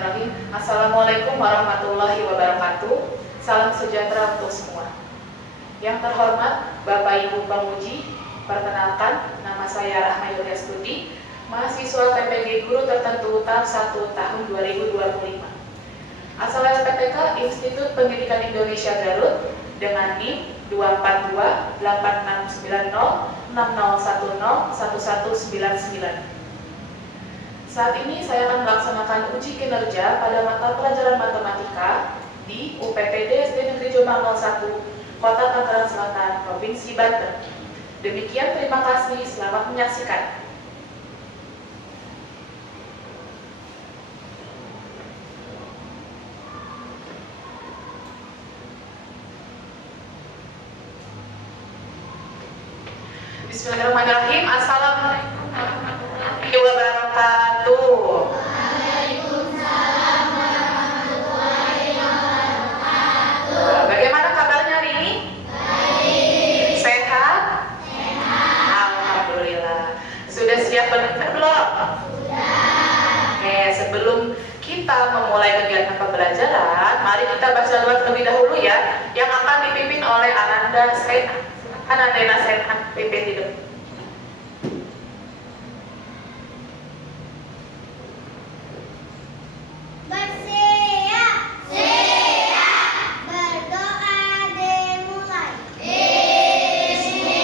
Bismillahirrahmanirrahim. Assalamualaikum warahmatullahi wabarakatuh. Salam sejahtera untuk semua. Yang terhormat Bapak Ibu Pamuji, perkenalkan nama saya Rahma Yulia Studi, mahasiswa PPG Guru Tertentu tahap 1 tahun 2025. Asal SPTK Institut Pendidikan Indonesia Garut dengan NIM 242866060101199. Saat ini saya akan melaksanakan uji kinerja pada mata pelajaran matematika di UPTD SD Negeri Jombang 01, Kota Tangerang Selatan, Provinsi Banten. Demikian, terima kasih, selamat menyaksikan. Bismillahirrahmanirrahim. Assalamualaikum warahmatullahi wabarakatuh. Waalaikumsalam warahmatullahi wabarakatuh. Bagaimana kabarnya hari ini? Baik. Sehat? Sehat. Alhamdulillah. Sudah siap belajar belum? Sudah. Oke, sebelum kita memulai kegiatan pembelajaran, mari kita baca doa terlebih dahulu ya, yang akan dipimpin oleh Ananda Sena. Ananda Sena, pimpin di depan. Bersiap. Siap. Berdoa dimulai. Bismillahirrahmanirrahim.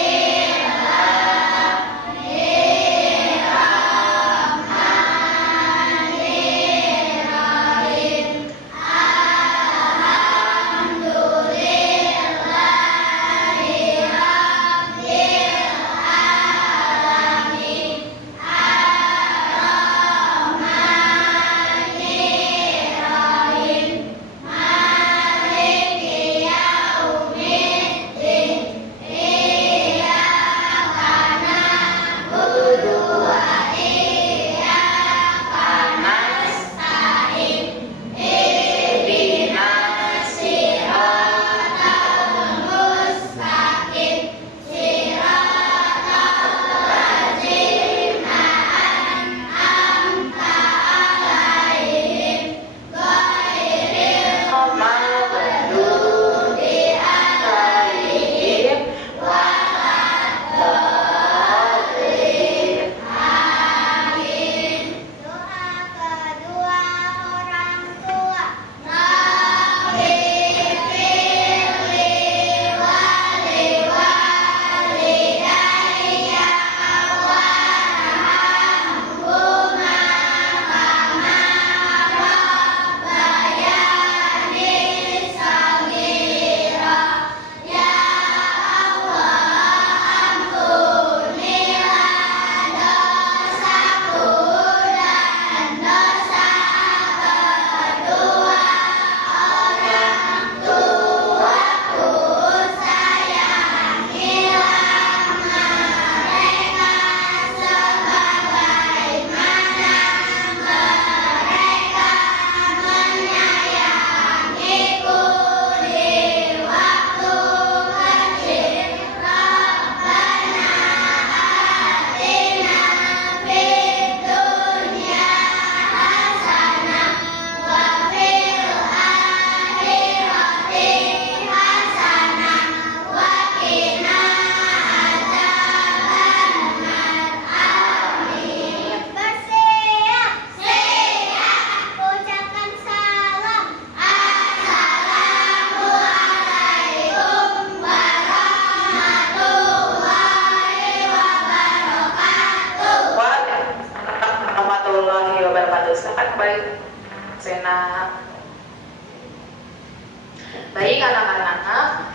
Baik anak-anak,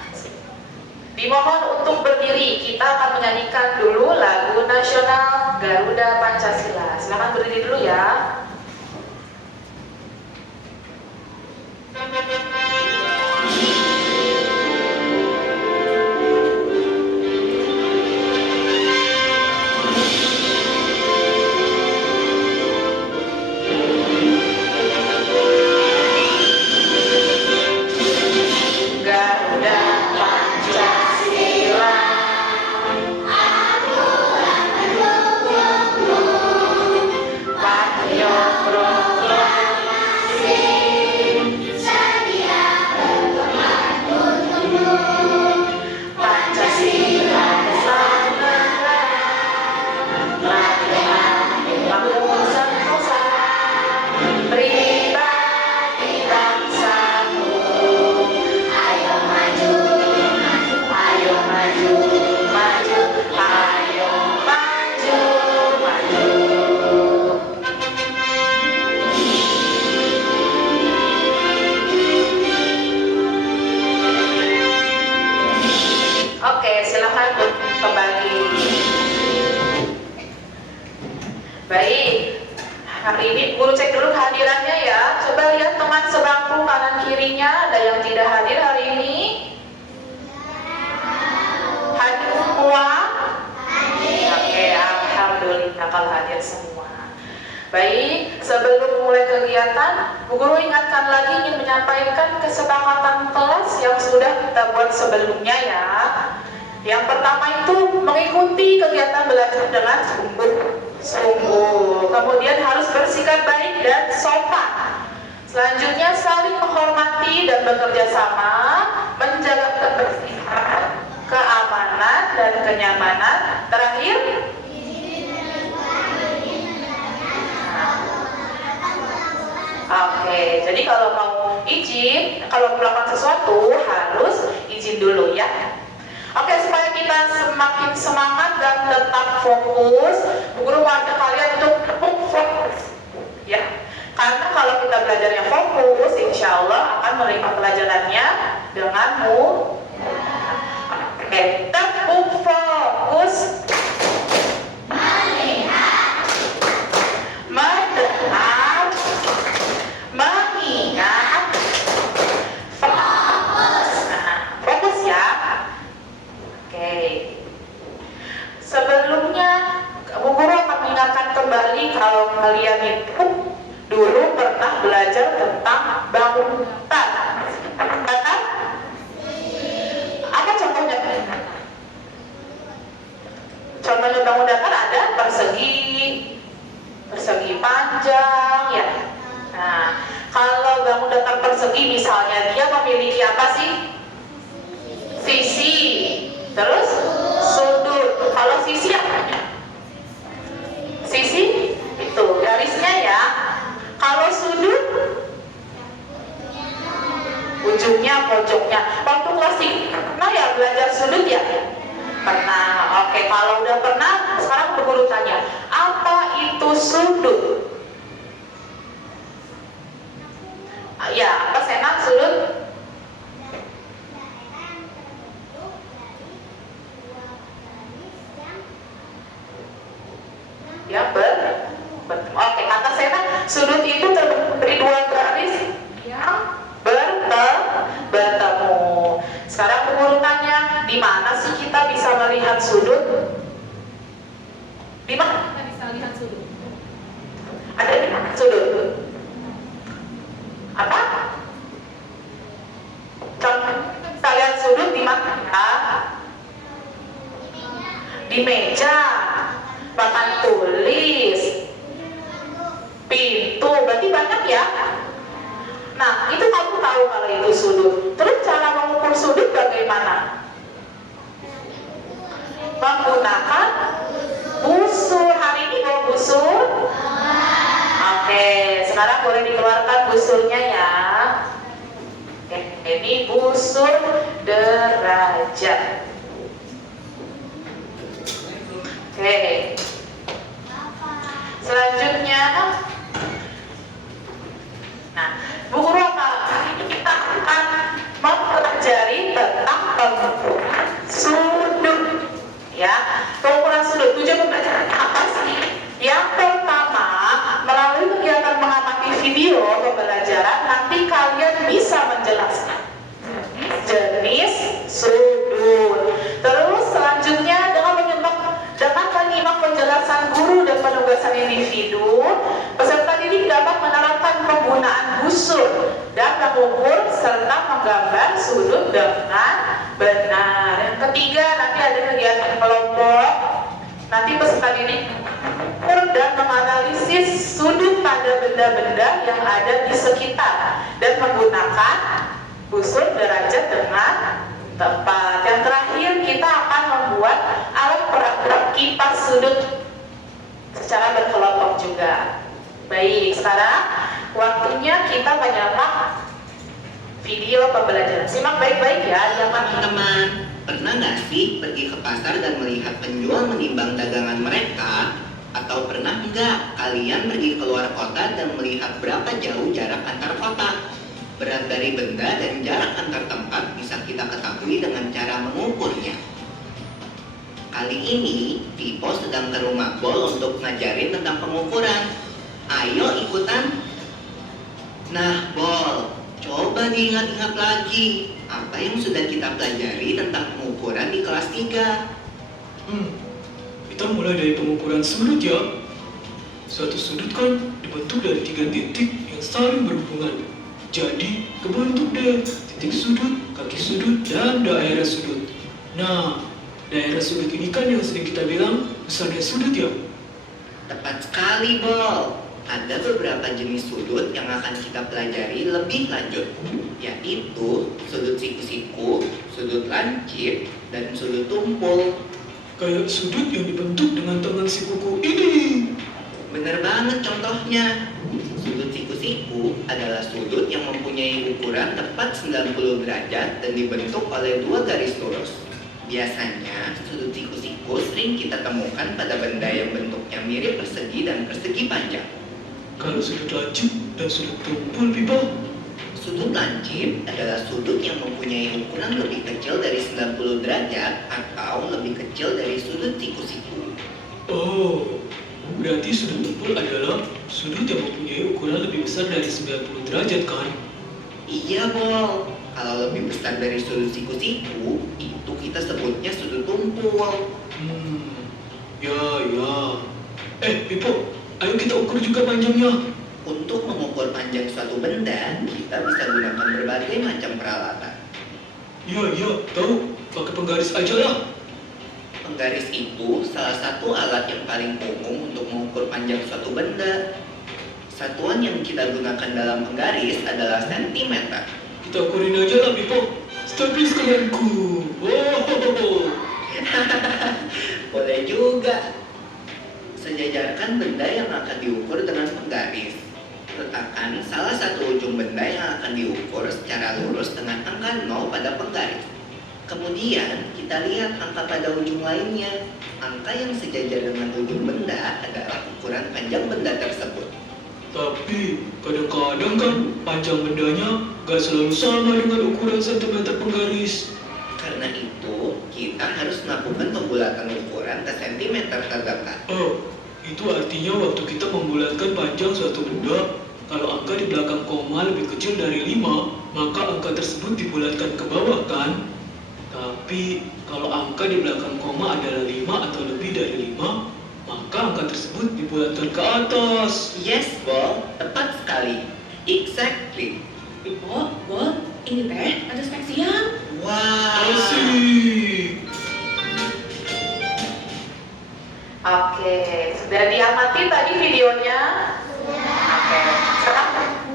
dimohon untuk berdiri. Kita akan menyanyikan dulu lagu nasional Garuda Pancasila. Silakan berdiri dulu ya. Garuda Pancasila, Aku akan mendukungmu. Patriot Baik, hari ini guru cek dulu kehadirannya ya. Coba lihat teman sebangku kanan kirinya, ada yang tidak hadir hari ini? Hadir semua? Oke, alhamdulillah kalau hadir semua. Baik, sebelum mulai kegiatan, Bu Guru ingatkan lagi ingin menyampaikan kesepakatan kelas yang sudah kita buat sebelumnya ya. Yang pertama itu mengikuti kegiatan belajar dengan sungguh. Kemudian harus bersikap baik dan sopan. Selanjutnya saling menghormati dan bekerja sama, menjaga kebersihan, keamanan dan kenyamanan. Terakhir, oke, jadi kalau mau izin, kalau melakukan sesuatu harus izin dulu ya. Oke, supaya kita semakin semangat dan tetap fokus, Bu Guru mengajak kalian untuk fokus ya. Karena kalau kita belajarnya fokus, insya Allah akan menerima pelajarannya dengan mudah. Oke, tepuk fokus. Mendengar, mengingat, fokus. Nah, fokus ya. Oke. Sebelumnya, Bu Guru akan mengingatkan kembali kalau kalian itu dulu pernah belajar tentang bangunan. Kata? Apa contohnya? Contohnya bangun datar ada persegi panjang ya. Nah, kalau bangun datar persegi misalnya dia memiliki apa sih? Sisi, terus sudut. Kalau sisi apa? Sisi itu garisnya ya. Kalau sudut ujungnya, pojoknya. Waktu kelas nah ya belajar sudut ya? Pernah. Oke, kalau udah pernah, sekarang Bu Guru tanya, apa itu sudut? Ya, apa Senang sudut? Ya, oke, kata Senang, sudut itu terdiri dari dua garis yang bertemu. Sekarang Bu Guru tanya, di mana sih kita bisa melihat sudut? Di mana kita bisa lihat sudut? Ada di mana sudut? Apa? Contoh kita lihat sudut di mana? Di meja, papan tulis, pintu, berarti banyak ya. Nah, itu kamu tahu kalau itu sudut. Terus cara mengukur sudut bagaimana? Menggunakan busur. Hari ini bawa busur? Oke, sekarang boleh dikeluarkan busurnya ya. Oke, ini busur derajat. Oke. Selanjutnya, nah, Bu Guru hari ini kita akan mempelajari tentang pengukuran sudut. Ya, pengukuran sudut. Tujuan pembelajaran apa sih? Yang pertama, melalui kegiatan mengamati video pembelajaran, nanti kalian bisa menjelaskan jenis sudut. Terus selanjutnya dengan menyimak penjelasan guru dan penugasan individu, peserta didik dapat menerapkan penggunaan busur dan mengukur serta menggambar sudut dengan benar. Yang ketiga, nanti ada kegiatan kelompok. Nanti peserta didik mengukur dan menganalisis sudut pada benda-benda yang ada di sekitar dan menggunakan busur derajat dengan tepat. Yang terakhir, kita akan membuat alat peragat kipas sudut secara berkelompok juga. Baik, sekarang waktunya kita menyimak video pembelajaran. Simak baik-baik ya, teman-teman. Pernah nggak sih pergi ke pasar dan melihat penjual menimbang dagangan mereka? Atau pernah nggak kalian pergi keluar kota dan melihat berapa jauh jarak antar kota? Berat dari benda dan jarak antar tempat bisa kita ketahui dengan cara mengukurnya. Kali ini, Vipo sedang ke rumah Bol untuk ngajarin tentang pengukuran. Ayo ikutan. Nah, Bol, coba diingat-ingat lagi. Apa yang sudah kita pelajari tentang pengukuran di kelas 3? Kita mulai dari pengukuran sudut ya. Suatu sudut kan dibentuk dari 3 titik yang saling berhubungan. Jadi, kebentuk deh titik sudut, kaki sudut, dan daerah sudut. Nah, daerah sudut ini kan yang sering kita bilang besarnya sudut ya. Tepat sekali, Bol. Ada beberapa jenis sudut yang akan kita pelajari lebih lanjut, yaitu sudut siku-siku, sudut lancip, dan sudut tumpul. Kayak sudut yang dibentuk dengan tangan si kuku ini. Bener banget contohnya. Sudut siku-siku adalah sudut yang mempunyai ukuran tepat 90 derajat dan dibentuk oleh 2 garis lurus. Biasanya, sudut siku-siku sering kita temukan pada benda yang bentuknya mirip persegi dan persegi panjang. Kalau sudut lancip dan sudut tumpul, Pipa. Sudut lancip adalah sudut yang mempunyai ukuran lebih kecil dari 90 derajat atau lebih kecil dari sudut siku-siku. Oh, berarti sudut tumpul adalah sudut yang mempunyai ukuran lebih besar dari 90 derajat kan? Iya, Bol. Kalau lebih besar dari sudut siku-siku, itu kita sebutnya sudut tumpul. Ya. Pipo, ayo kita ukur juga panjangnya. Untuk mengukur panjang suatu benda, kita bisa gunakan berbagai macam peralatan. Iya, tahu. Pakai penggaris aja lah. Penggaris itu salah satu alat yang paling umum untuk mengukur panjang suatu benda. Satuan yang kita gunakan dalam penggaris adalah sentimeter. Kita ukurin aja lah, Pipo. Staples sekalianku. Wow. Boleh juga. Sejajarkan benda yang akan diukur dengan penggaris. Letakkan salah satu ujung benda yang akan diukur secara lurus dengan angka 0 pada penggaris. Kemudian, kita lihat angka pada ujung lainnya. Angka yang sejajar dengan ujung benda adalah ukuran panjang benda tersebut. Tapi, kadang-kadang kan panjang bendanya gak selalu sama dengan ukuran sentimeter penggaris. Karena itu, kita harus melakukan pembulatan ukuran ke sentimeter terdekat. Oh, itu artinya waktu kita membulatkan panjang suatu benda, kalau angka di belakang koma lebih kecil dari 5, maka angka tersebut dibulatkan ke bawah kan? Tapi, kalau angka di belakang koma adalah 5 atau lebih dari 5, maka angka tersebut dibulatkan ke atas. Yes, Bol. Tepat sekali. Exactly. Ibu, Bol, ini teh ada snack siang. Wow. Asik. Oke, sudah diamati tadi videonya? Oke, sekarang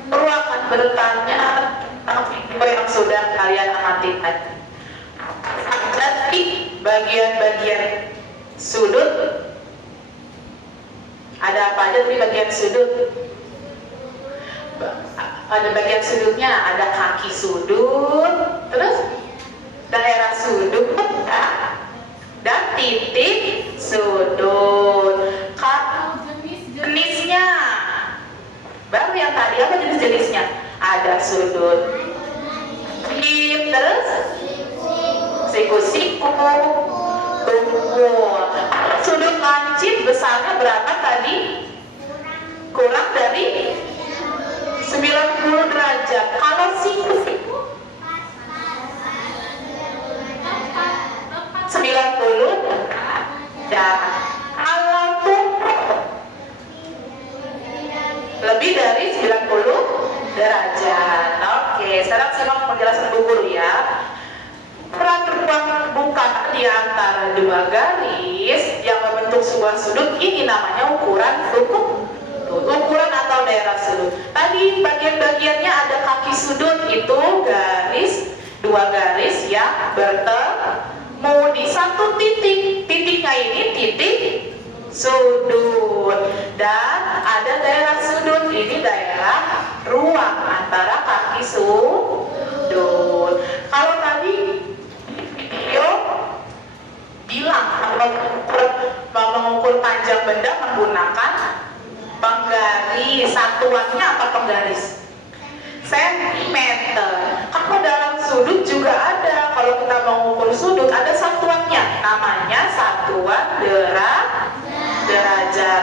perlu akan bertanya tentang video yang sudah kalian amati tadi. Jadi bagian-bagian sudut, ada apa aja di bagian sudut? Pada bagian sudutnya ada kaki sudut, terus daerah sudut, dan titik sudut. Jenisnya, baru yang tadi apa jenis-jenisnya? Ada sudut terus siku-siku, tumpul. Sudut lancip besarnya berapa tadi? Kurang dari 90 derajat. Kalau siku-siku 90 dan kalau tumpul lebih dari 90 derajat. Oke, sekarang simak penjelasan Bu Guru ya. Peran ruang buka di antara 2 garis yang membentuk sebuah sudut ini namanya ukuran ukuran atau daerah sudut. Tadi bagian-bagiannya ada kaki sudut, itu garis, 2 garis yang bertemu di satu titik. Titiknya ini titik sudut, dan ada daerah sudut, ini daerah ruang antara kaki sudut. Kalau tadi video bilang mau mengukur panjang benda menggunakan penggaris, satuannya apa penggaris? Sentimeter. Kalau dalam sudut juga ada, kalau kalau kita mau mengukur sudut ada satuannya, namanya satuan derajat.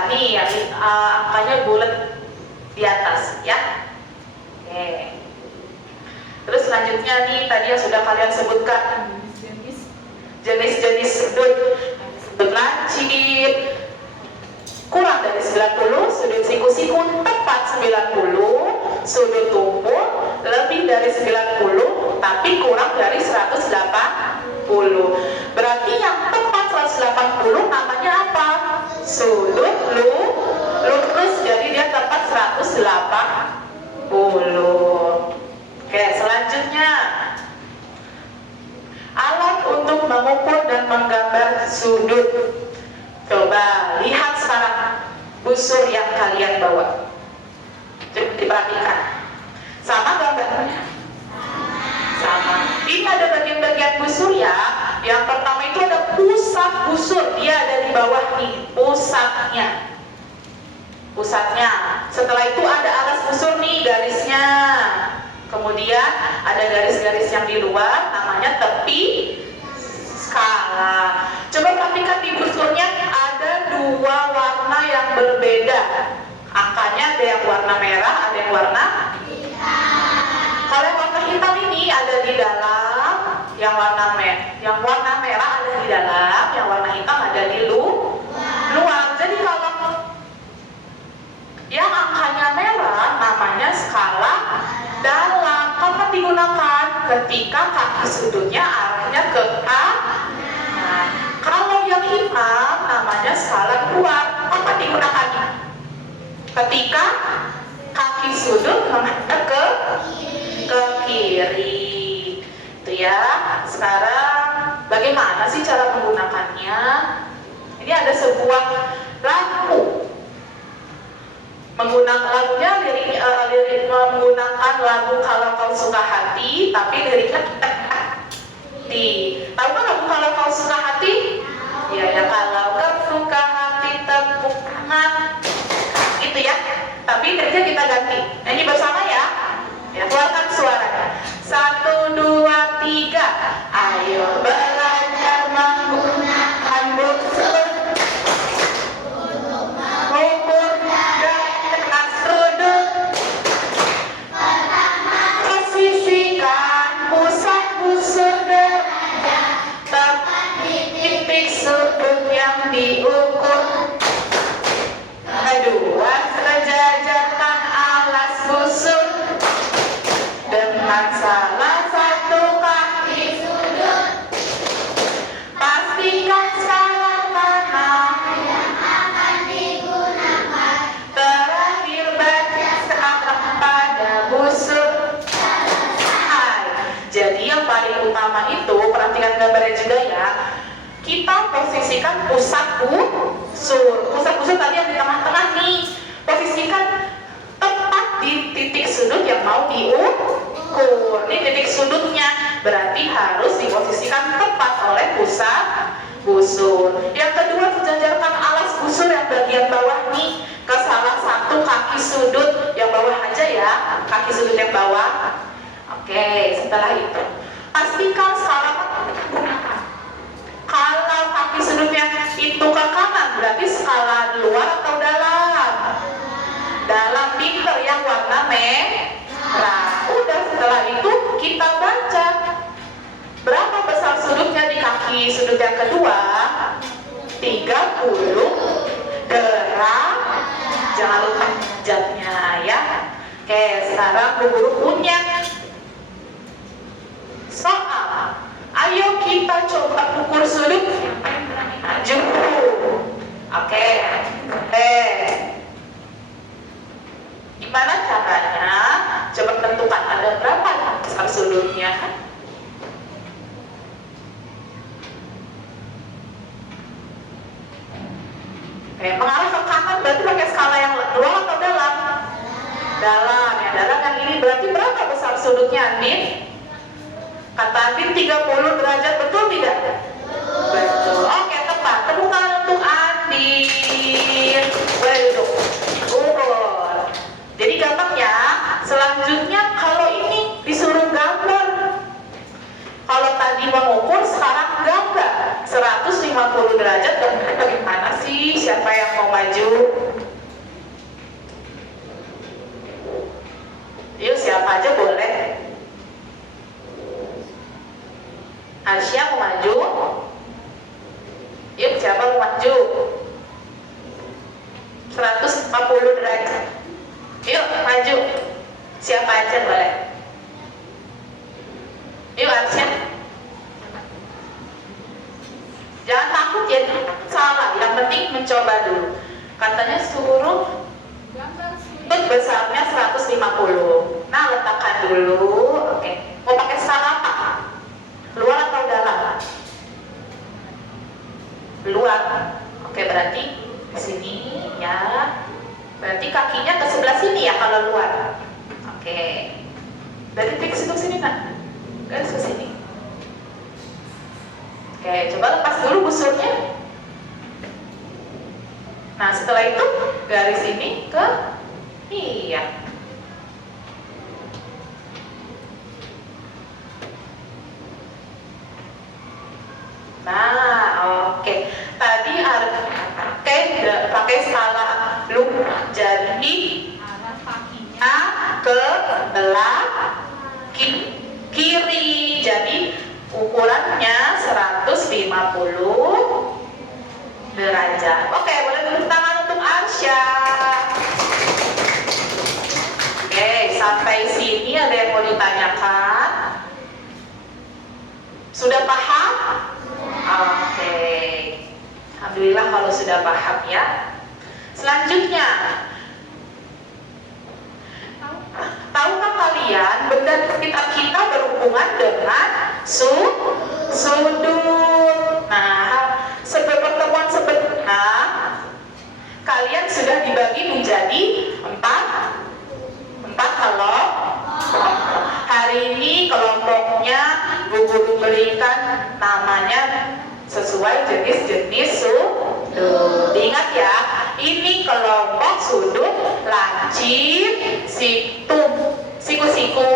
Nih yang angkanya bulat di atas ya. Oke. Terus selanjutnya nih tadi yang sudah kalian sebutkan jenis-jenis sudut. Sudut lancip kurang dari 90, sudut siku-siku tepat 90, sudut tumpul lebih dari 90 tapi kurang dari 180. Berarti yang tepat 180 namanya apa? Sudut lurus, jadi dia tepat 180. Oke, selanjutnya alat untuk mengukur dan menggambar sudut. Coba lihat sekarang busur yang kalian bawa. Coba diperhatikan. Sama gambarnya? Sama. Ini ada bagian-bagian busur ya. Yang pertama itu ada pusat busur. Dia ada di bawah nih, pusatnya. Setelah itu ada alas busur nih, garisnya. Kemudian ada garis-garis yang di luar, namanya tepi skala. Coba perhatikan di busurnya ada dua warna yang berbeda. Angkanya ada yang warna merah, ada yang warna hitam. Kalau yang warna hitam ini ada di dalam, yang warna merah ada di dalam, yang warna hitam ada di luar. Jadi kalau yang angkanya merah namanya skala dalam. Kapan digunakan? Ketika kaki sudutnya arahnya ke kanan. Kalau yang hitam namanya skala luar. Kapan digunakan? Ketika kaki sudut menghadap ke kiri. Itu ya. Sekarang bagaimana sih cara menggunakannya? Ini ada sebuah lampu. Menggunakan menggunakan lagu Kalau Kau Suka Hati, tapi liriknya tahu kan lagu Kalau Kau Suka Hati? Ya kalau kau suka hati tepuk tangan, gitu ya. Tapi liriknya kita ganti. Nyanyi bersama ya. Ya, keluarkan suaranya. 1, 2, 3. Ayo belajar menggunakan busur. Sudut yang diukur. Kedua, sejajarkan alas busur dengan salah satu kaki sudut. Pastikan skala mana yang akan digunakan. Terakhir baca searah pada busur. Jadi yang paling utama itu, perhatikan gambarnya juga ya. Kita posisikan pusat busur. Pusat busur tadi yang di tengah-tengah nih. Posisikan tepat di titik sudut yang mau diukur. Ini titik sudutnya. Berarti harus diposisikan tepat oleh pusat busur. Yang kedua, sejajarkan alas busur yang bagian bawah nih ke salah satu kaki sudut. Yang bawah aja ya, kaki sudut yang bawah. Oke, setelah itu pastikan skala digunakan. Kalau kaki sudutnya itu ke kanan, berarti skala luar atau dalam? Dalam, pinter yang warna merah. Udah, setelah itu kita baca berapa besar sudutnya di kaki sudut yang kedua. 30 derajat. Jangan lupa derajatnya ya. Oke, sekarang Bu Guru punya soal. Ayo kita coba ukur sudut. Maju. Oke. Gimana caranya? Coba tentukan ada berapa besar sudutnya. Mengarah ke kanan berarti pakai skala yang luar atau dalam? Dalam. Ya, dalam yang ini berarti berapa besar sudutnya, Andin? Kata Andin 30 derajat, betul tidak? Betul. Oke, tepat. Tepuk tangan untuk Andin. Betul. Jadi gampang ya. Selanjutnya kalau ini disuruh gambar. Kalau tadi mau 150 derajat bagaimana sih? Siapa yang mau maju? Yuk, siapa aja boleh. Arsya mau maju? Yuk, siapa mau maju? 150 derajat. Yuk, maju. Siapa aja boleh. Yuk, Arsya. Jangan takut ya, salah. Yang penting mencoba dulu. Katanya suruh besarnya 150. Nah, letakkan dulu. Oke. Mau pakai skala apa? Luar atau dalam? Luar. Oke, berarti di sini ya. Berarti kakinya ke sebelah sini ya kalau luar. Oke. Dari titik situ sini nak. Garis ke sini. Oke, coba lepas dulu busurnya. Nah, setelah itu garis ini ke iya. Nah, oke. Tadi pakai skala luar. Jadi A ke belah kiri. Jadi ukurannya 150 derajat. Oke, boleh tepuk tangan untuk Arsya. Oke, sampai sini ada yang mau ditanyakan? Sudah paham? Oke. Alhamdulillah kalau sudah paham ya. Selanjutnya, tahukah kalian benda di sekitar kita berhubungan dengan sudut? Nah, sebelum pertemuan sebelumnya, kalian sudah dibagi menjadi empat kelompok. Hari ini kelompoknya Bu Guru berikan namanya sesuai jenis-jenis sudut. Ingat ya, ini kelompok sudut lancip, siku-siku,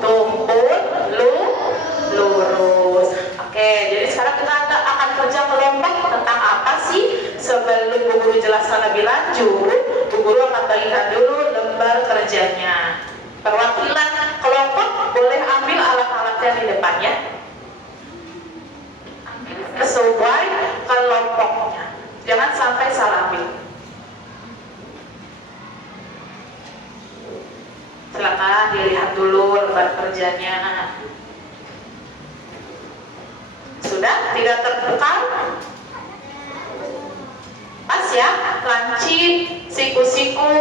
tumpul, lurus. Oke, jadi sekarang kita akan kerja kelompok tentang apa sih? Sebelum Bu Guru jelaskan lebih lanjut, Bu Guru akan bagikan dulu lembar kerjanya. Perwakilan kelompok boleh ambil alat-alatnya di depannya. Sesuai kelompoknya. Jangan sampai salah ambil. Silakan dilihat dulu lembar kerjanya. Sudah? Tidak tertukar? Pas ya? Lancip, siku-siku,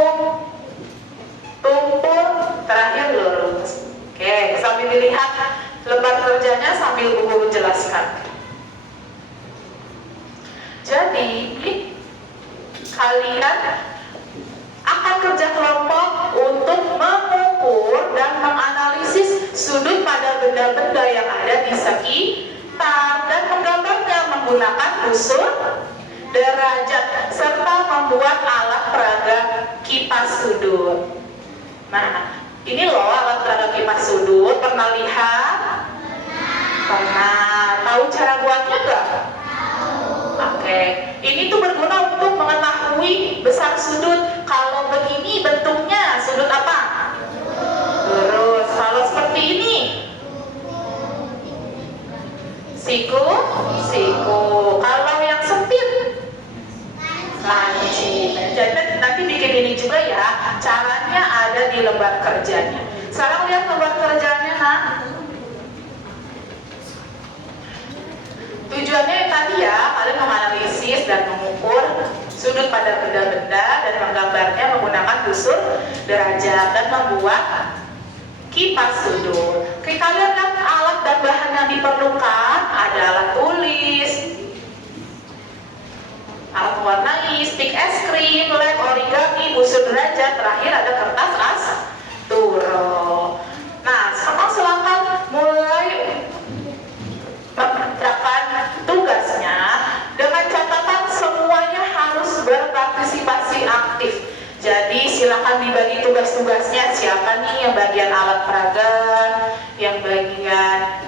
tumpul, terakhir lurus. Oke, sambil dilihat lembar kerjanya sambil Bu Guru jelaskan. Jadi, kalian akan kerja kelompok untuk mengukur dan menganalisis sudut pada benda-benda yang ada di sekitar dan menggambarnya menggunakan busur derajat serta membuat alat peraga kipas sudut. Nah, ini loh alat peraga kipas sudut. Pernah lihat? Pernah. Tahu cara buatnya nggak? Oke, ini tuh berguna untuk mengetahui besar sudut. Kalau begini bentuknya sudut apa? Lurus. Kalau seperti ini, siku. Kalau yang sempit, lancip. Jadi nanti bikin ini juga ya. Caranya ada di lembar kerjanya. Sekarang lihat lembar kerjanya, nah. Tujuannya tadi ya, kalian menganalisis dan mengukur sudut pada benda-benda dan menggambarnya menggunakan busur derajat dan membuat kipas sudut. Oke, kalian lihat alat dan bahan yang diperlukan. Ada alat tulis, alat mewarnai, stik es krim, lem, origami, busur derajat, terakhir ada kertas turo. Nah, sekarang silakan mulai mengerjakan tugasnya dengan catatan semuanya harus berpartisipasi aktif. Jadi silakan dibagi tugas-tugasnya. Siapa nih yang bagian alat peraga, yang bagian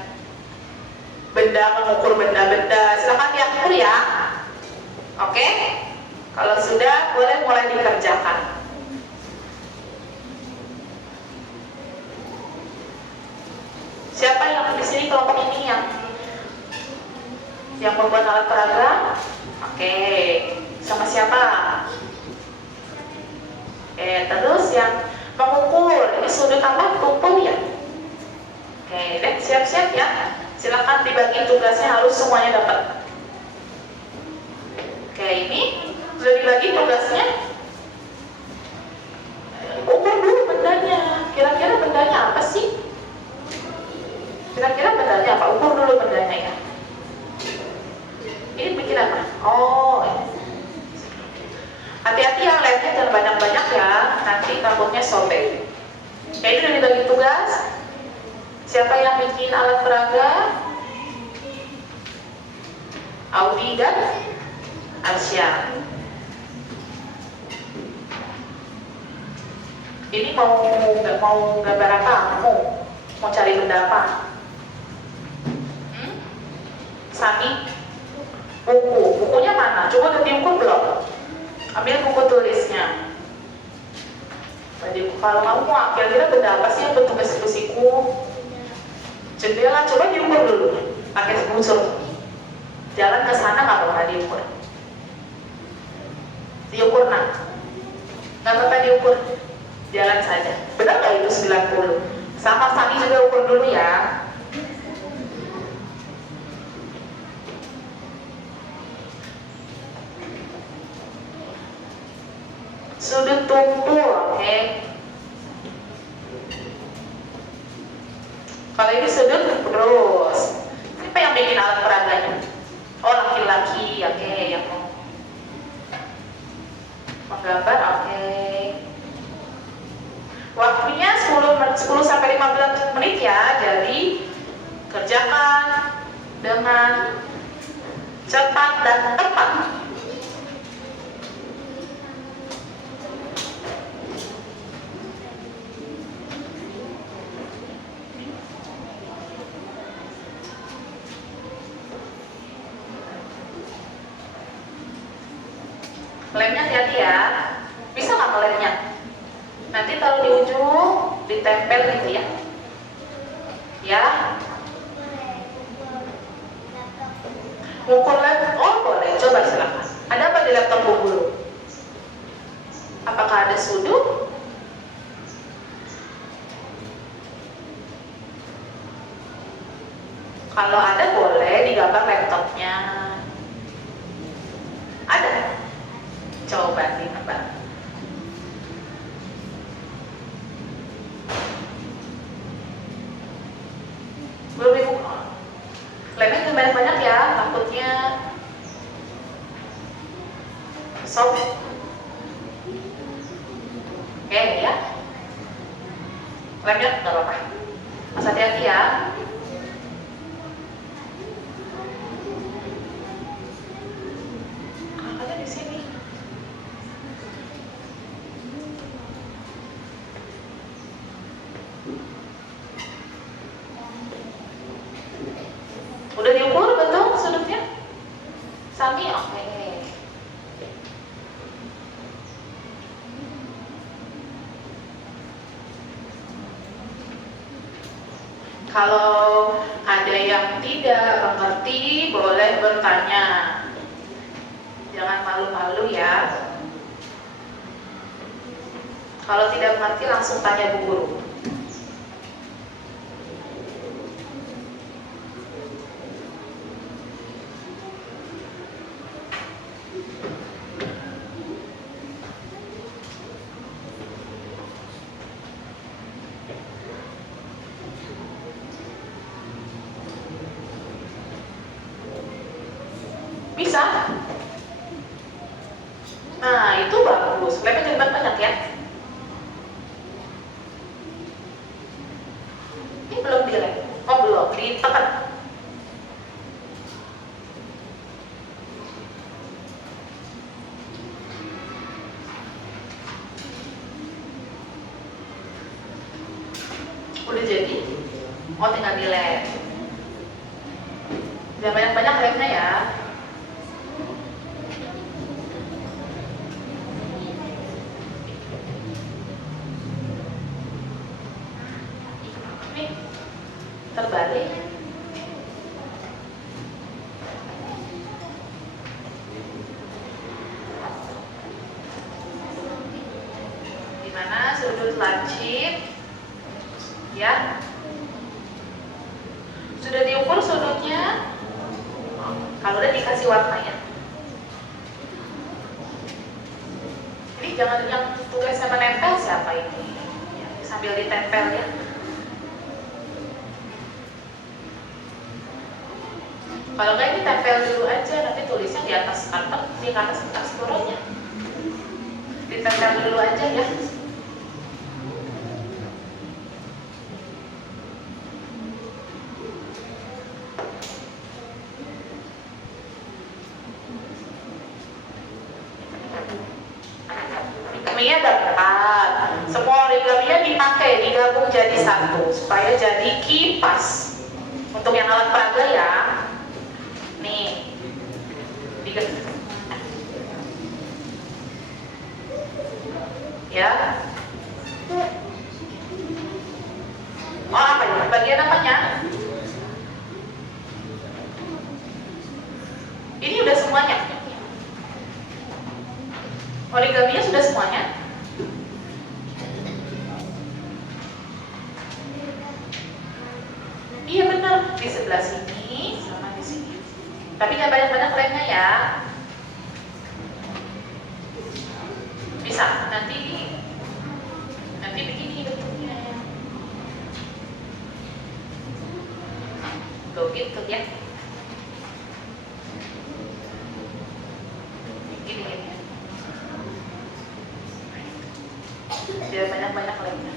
mengukur benda-benda. Silakan diatur ya. Oke? Kalau sudah, boleh mulai dikerjakan. Siapa yang di sini kelompok ini yang membuat alat peraga? Oke, sama siapa? Terus yang mengukur, ini sudut apa? Tumpul ya? Oke, deh, siap-siap ya. Silakan dibagi tugasnya, harus semuanya dapat. Oke, ini sudah dibagi tugasnya. Ukur dulu bendanya. Kira-kira bendanya apa sih? Kira-kira bendanya apa? Ukur dulu bendanya ya. Ini bikin apa? Oh, hati-hati yang lemnya jangan banyak-banyak ya. Nanti takutnya sobek. Oke, ini udah dibagi tugas. Siapa yang bikin alat peraga? Audi dan Arsya. Ini mau gambar apa? Mau cari benda apa? Sami? Bukunya mana? Coba udah diukur belum? Ambil buku tulisnya. Jadi kalau kamu mau kira-kira benda apa sih yang bentuk besi-besiku? Jendela, coba diukur dulu pakai unsur. Jalan ke sana nggak pernah diukur. Diukur nak, nggak apa-apa diukur. Jalan saja. Benar nggak itu 90? Sama Sani juga ukur dulu ya. Sudut tumpul, oke. Kalau ini sudut terus. Siapa yang bikin alat peraganya? Oh, laki-laki, oke, yang mau menggambar, oke. Waktunya 10 sampai 15 menit ya. Jadi kerjakan dengan cepat dan tepat. Lemnya hati-hati ya. Bisa nggak lemnya? Nanti taruh di ujung, ditempel gitu ya. Ya. Ngukur lem? Oh boleh. Coba silakan. Ada apa di laptop Bu Guru? Apakah ada sudut? Kalau ada boleh digambar laptopnya. Ada? Coba digambar. Belum ibu. Lemnya jangan banyak-banyak ya, takutnya sob. Oke ya. Lemnya nggak apa-apa. Mas hati-hati ya. Kakaknya di sini. Udah diukur betul sudutnya? Sami, oke. Kalau ada yang tidak mengerti, boleh bertanya. Jangan malu-malu ya. Kalau tidak mengerti, langsung tanya Bu Guru. Bisa? Nah, itu bagus. Lemnya jangan banyak ya. Ini belum dilem. Oh, belum. Ditekan. Udah jadi? Oh, tinggal dilem. Jangan banyak-banyak lemnya ya. Nih, terbalik. Dimana sudut lancip, ya? Sudah diukur sudutnya? Kalau udah dikasih warnanya. Ini jangan yang tugasnya menempel siapa ini? Ya, sambil ditempel ya. Kalau nggak ini tempel dulu aja, nanti tulisnya di atas karton, di atas kertas turunnya. Ditempel dulu aja ya. Origaminya ada 4. Semua origaminya dipakai, digabung jadi satu supaya jadi kipas. Untuk yang alat peraga ya, nih, ya. Oh apa ya? Bagian apanya? Ini udah semuanya. Origaminya sudah semuanya. Iya benar, di sebelah sini sama di sini. Tapi jangan banyak-banyak lemnya ya. Bisa nanti begini bentuknya. Tuh gitu ya. Gini ya. Biar banyak-banyak lemnya.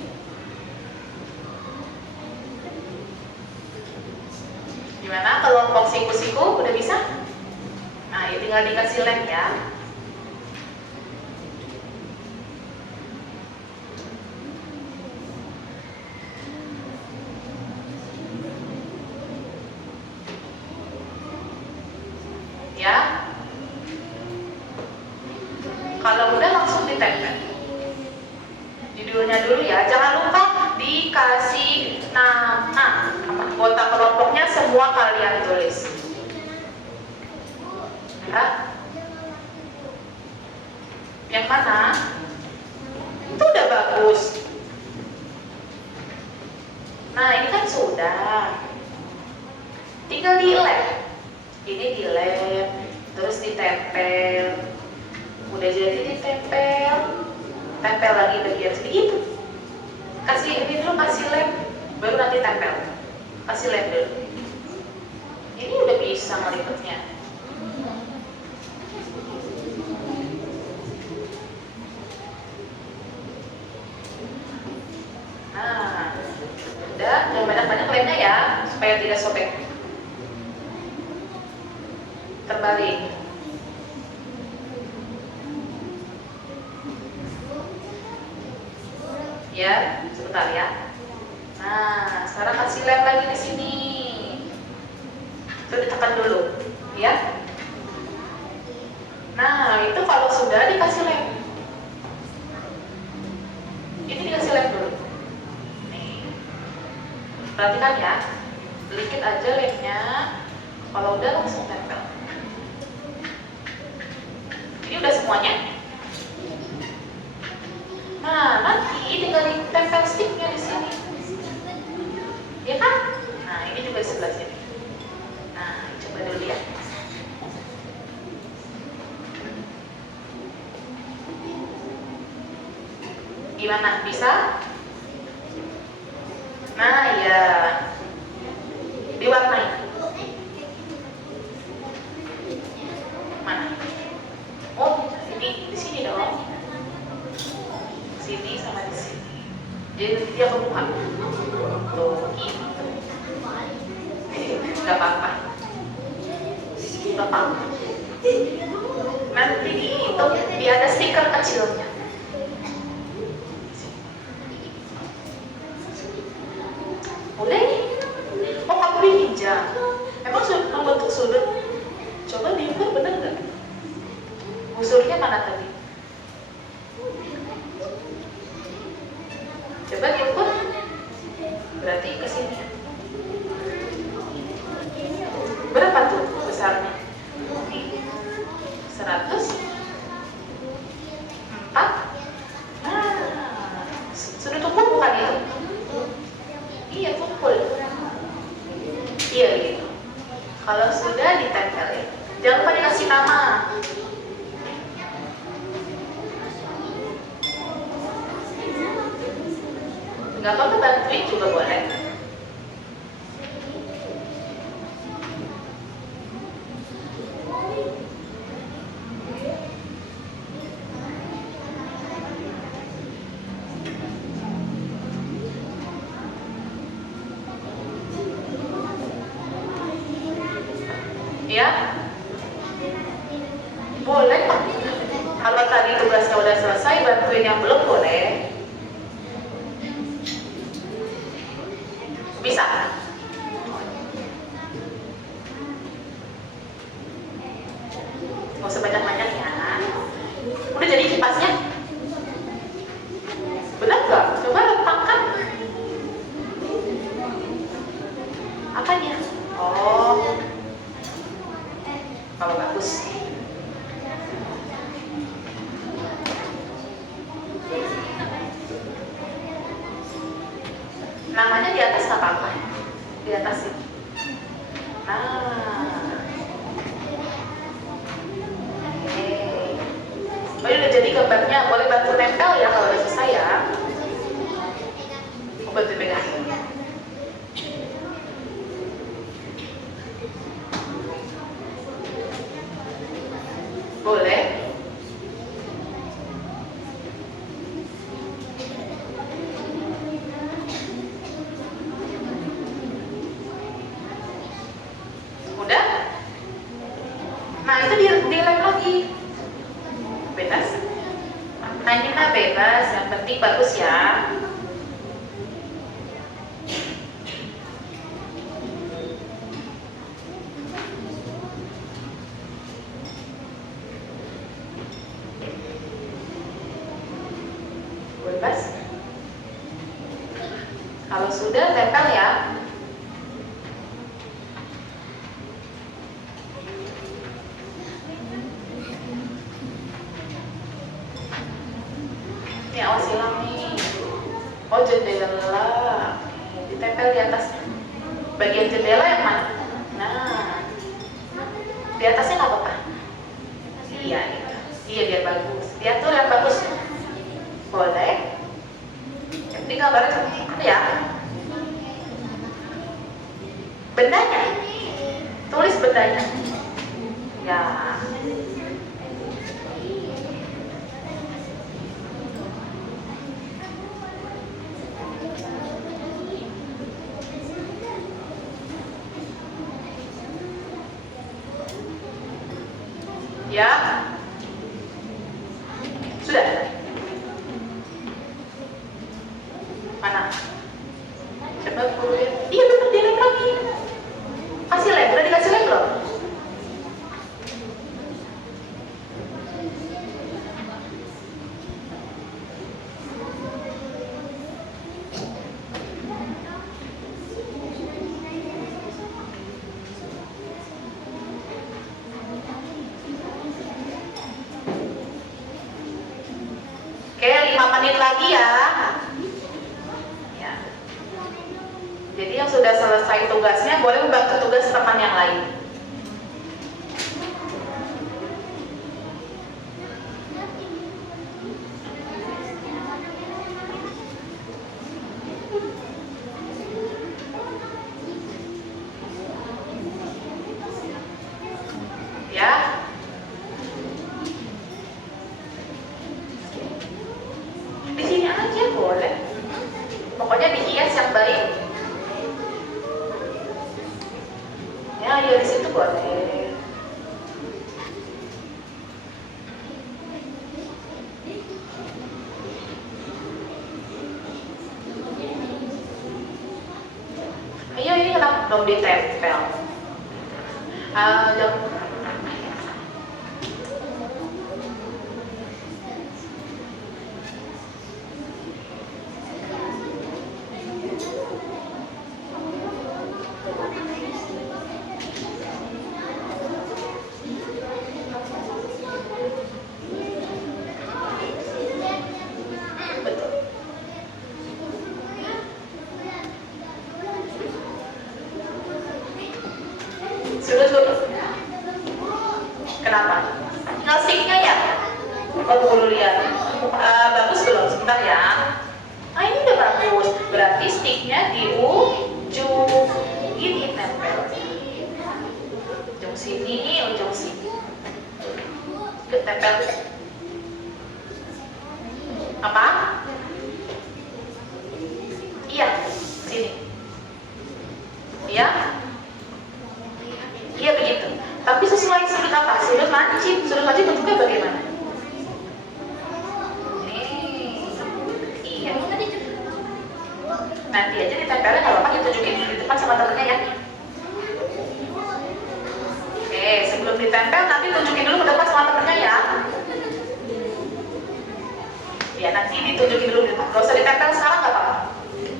Gimana kelompok siku-siku udah bisa? Nah, ya tinggal dikasih lem ya. Ya. Kalau udah langsung ditempel. Judulnya dulu ya, jangan lupa dikasih nama. Anggota kelompoknya semua kalian tulis. Ya. Yang mana? Itu udah bagus. Nah, ini kan sudah. Tinggal di lem. Ini di lem, terus ditempel. Udah jadi ditempel. Tempel lagi bagian segitu. Kasih ini dulu, kasih lem, baru nanti tempel. Kasih lem dulu. Ini udah bisa ngelipetnya. Nah, udah, jangan banyak-banyak lemnya ya, supaya tidak sobek. Terbalik. Ya, sebentar ya. Nah, sekarang kasih lem lagi di sini. Itu ditekan dulu, ya. Nah, itu kalau sudah dikasih lem. Ini dikasih lem dulu. Nih. Perhatikan ya. Sedikit aja lemnya. Kalau udah langsung tempel. Ini udah semuanya. Nah, nanti tinggal ditempel sticknya di sini. Ya kan? Nah, ini juga di sebelah sini. Nah, coba dulu ya. Gimana? Bisa? Nah, ya. Diwarnai. Mana? Oh, ini di sini dong. Sini sama di sini. Jadi dia kebuka. Tuh, gitu. Gak apa-apa. Gak apa-apa. Nanti itu dia ada stiker kecilnya. Boleh? Oh, kamu dipinjam. Emang membentuk sudut Coba diukur. Berarti ke sini. Berapa tuh besarnya? 104. Nah, sudah tumpul bukan itu? Iya, tumpul. Iya gitu. Kalau sudah ditempelin, jangan lupa dikasih nama. Nggak apa-apa, bantuin juga boleh. Ya, boleh. Kalau tadi tugasnya udah selesai, bantuin yang belum boleh. Bisa. Nggak usah banyak-banyak ya. Udah jadi kipasnya? Benar nggak? Coba letakkan. Apanya? Oh. Kalau bagus. Namanya di atas nggak apa-apa. Di atas ini. Nah. Oke. Oh, ini udah jadi gambarnya. Boleh bantu nempel ya kalau udah selesai ya. Oh, bantu pegang. Boleh. Udah? Nah, itu dilem lagi. Bebas. Nah, ini mah bebas, yang penting bagus ya. Bebas. Kalau sudah, tempel ya. Ini awas hilang nih. Oh, jendela. Ditempel di atas. Bagian jendela yang mana? Nah, di atasnya nggak apa-apa. Iya, iya biar bagus. Diatur yang bagus. Boleh. Yang penting gambarnya apa ya? Bendanya. Tulis bendanya. Ya. Ya. Sudah. Mana? Coba kuruin. Iya benar, dia lem lagi. Kasih lem, udah dikasih lem belum? Oke, 5 menit lagi ya. Ya. Jadi yang sudah selesai tugasnya boleh membantu tugas teman yang lain. Ya. Di sini aja boleh. Pokoknya dihias yang baik. Ya, ya di situ boleh. Ayo ini belum ditempel. Jangan. Tempel. Apa? Iya, sini. Iya? Iya begitu. Tapi sesuai sudut apa? Sudut lancip. Sudut lancip bentuknya bagaimana? Nih. Iya. Nanti aja ditempelnya nggak apa-apa, ditunjukin dulu di depan sama temennya ya. Oke, sebelum ditempel nanti tunjukin dulu ke depan sama temennya ya. Ya nanti ditunjukin dulu di depan. Gak usah ditempel sekarang nggak apa-apa.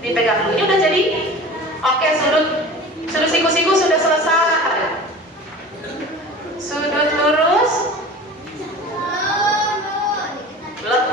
Dipegang dulu. Ini udah jadi. Oke, sudut siku-siku sudah selesai. Sudut lurus. Belum.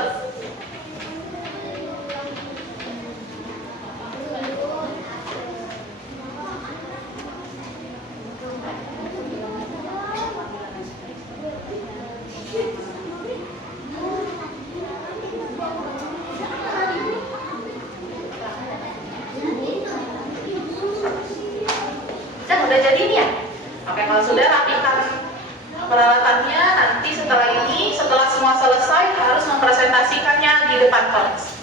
Udah jadi nih ya? Oke, kalau sudah rapikan peralatannya, nanti setelah ini, setelah semua selesai, harus mempresentasikannya di depan kelas.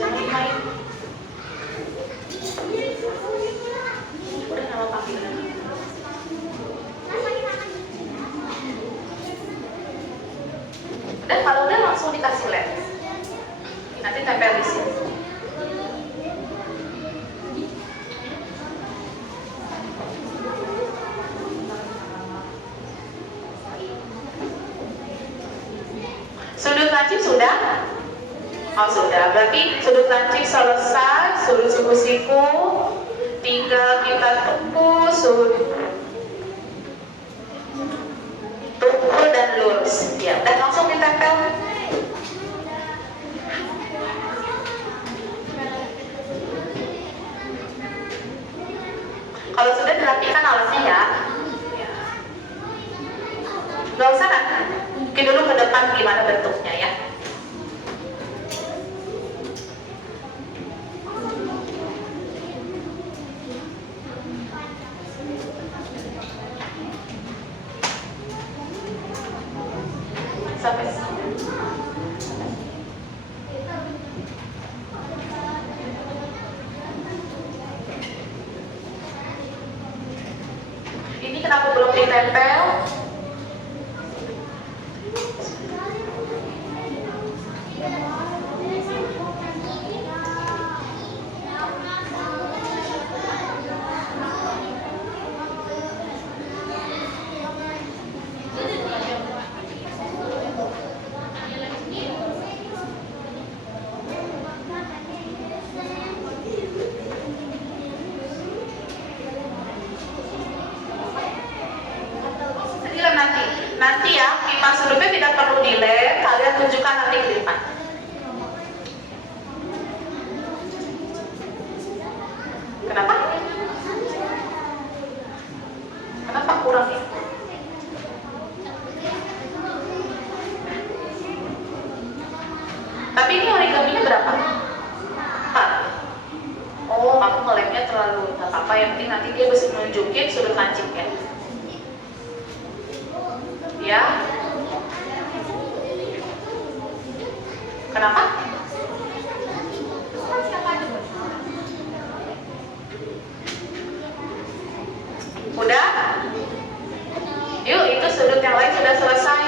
Jangan main. Udah nama panggilan. Dan kalau udah langsung dikasih lem. Nanti tempel di sini. Sudut lancip sudah? Oh sudah, berarti sudut lancip selesai, sudut siku-siku tinggal kita tepus, tumpul dan lurus. Ya, dan langsung ditempel. Kalau sudah dirapikan alatnya ya. Gak usah kan? Mungkin dulu ke depan gimana bentuknya ya. Sampai sini. Ini kenapa belum ditempel? Nanti ya, pipa sudutnya tidak perlu dilem, kalian tunjukkan nanti di depan. Kenapa? Kenapa kurang ya? Tapi ini origaminya berapa? 4. Oh, aku ngelemnya terlalu nggak apa-apa, yang penting nanti dia bisa nunjukin sudut lancipnya. Ya. Kenapa? Udah? Yuk, itu sudut yang lain sudah selesai.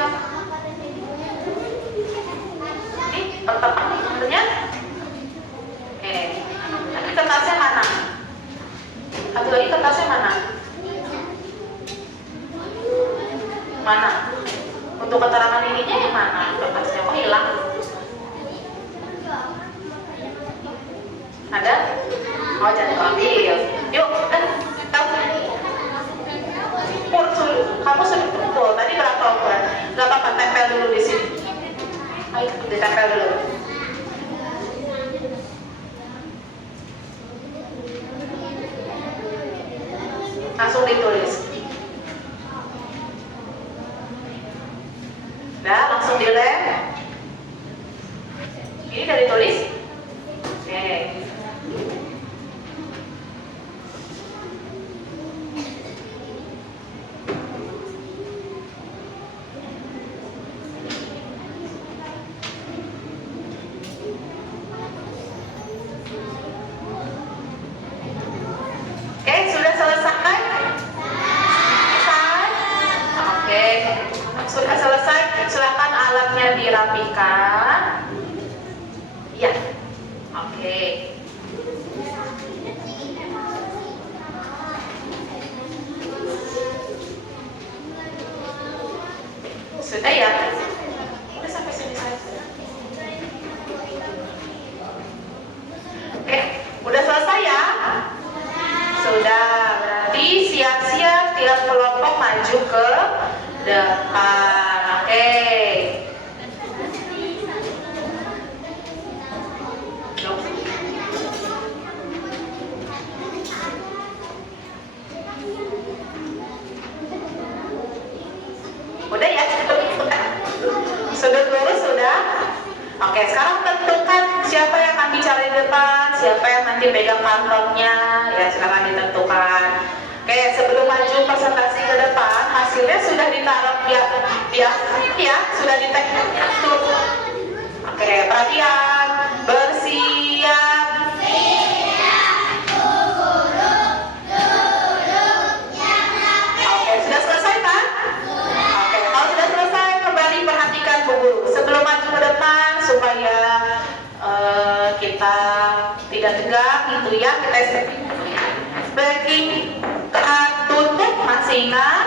Ini pertepak sebenarnya. Tapi kertasnya mana? Satu lagi kertasnya mana? Mana? Untuk keterangan ininya yang mana? Kertasnya kok hilang? Ada? Oh, jangan ambil. Yuk, kamu sudah kumpul. Tadi berapa ukuran? Gak apa-apa, tempel dulu di sini. Ayo, ditempel dulu. Langsung ditulis. Nah, langsung dilem. Ini dari tulis. Oke. Alatnya dirapikan. Ya, oke. Sudah ya? Udah sampai sini saja. Oke, udah selesai ya? Sudah, berarti siap-siap tiap kelompok maju ke depan. Oke. Udah ya? Sudut lurus sudah? Oke, sekarang tentukan siapa yang akan bicara di depan, siapa yang nanti pegang kantongnya, ya silakan ditentukan. Oke, sebelum maju presentasi ke depan, hasilnya sudah ditaruh ya, sudah di-tag. Oke, perhatian, bersiap. Oke, sudah selesai kan? Oke, kalau sudah selesai kembali perhatikan Bu Guru. Sebelum maju ke depan supaya kita tidak tegang gitu ya, kita stretching, tutup, masih ingat?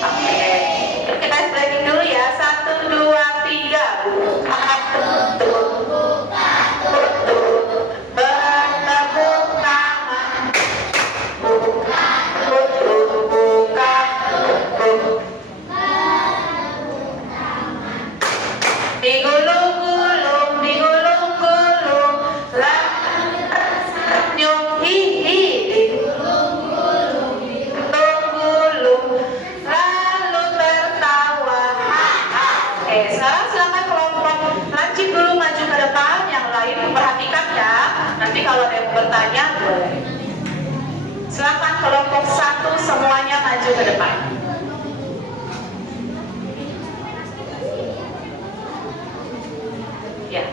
Oke, kita stretching dulu ya. 1, 2, 3. Buka, tutup, tutup, bertepuk tangan. Buka, tutup, buka, tutup. Digulung-gulung, digulung-gulung, senyum, hihi, digulung-gulung, lalu tertawa. Oke, sekarang silakan kelompok lancip dulu maju ke depan, yang lain perhatikan ya. Nanti kalau ada yang bertanya boleh. Silakan kelompok 1 semuanya maju ke depan. Ya.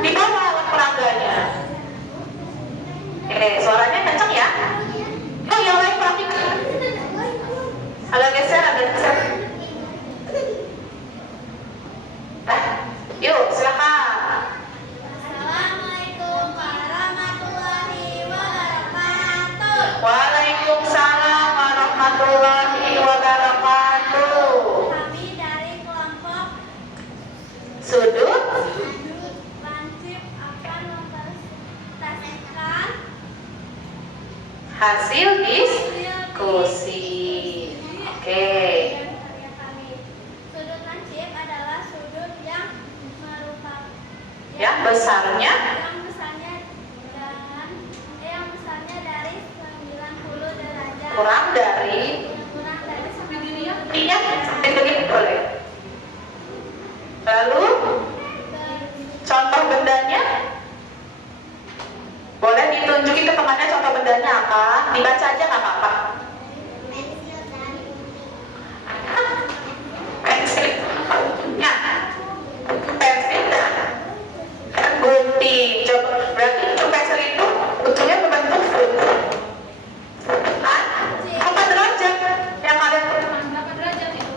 Di bawah alat peraganya. Suaranya kencang ya. Oh, yang lain perhatikan. Agak geser, agak geser. Yuk, silakan. Assalamualaikum warahmatullahi wabarakatuh. Waalaikumsalam warahmatullahi wabarakatuh. Kami dari kelompok Sudut lancip akan mempresentasikan hasil diskusi. Oke. karya kami. Sudut lancip adalah sudut yang merupakan Yang besarnya yang besarnya dari 90 derajat. kurang dari Kurang dari iya, sampai begini boleh. Lalu contoh bendanya boleh ditunjukin ke temannya, contoh bendanya apa? Dibaca aja nggak apa-apa. Pensil, ya, pensil dan gunting. Coba berarti untuk pensil itu bentuknya berbentuk apa derajat yang kalian berapa derajat itu?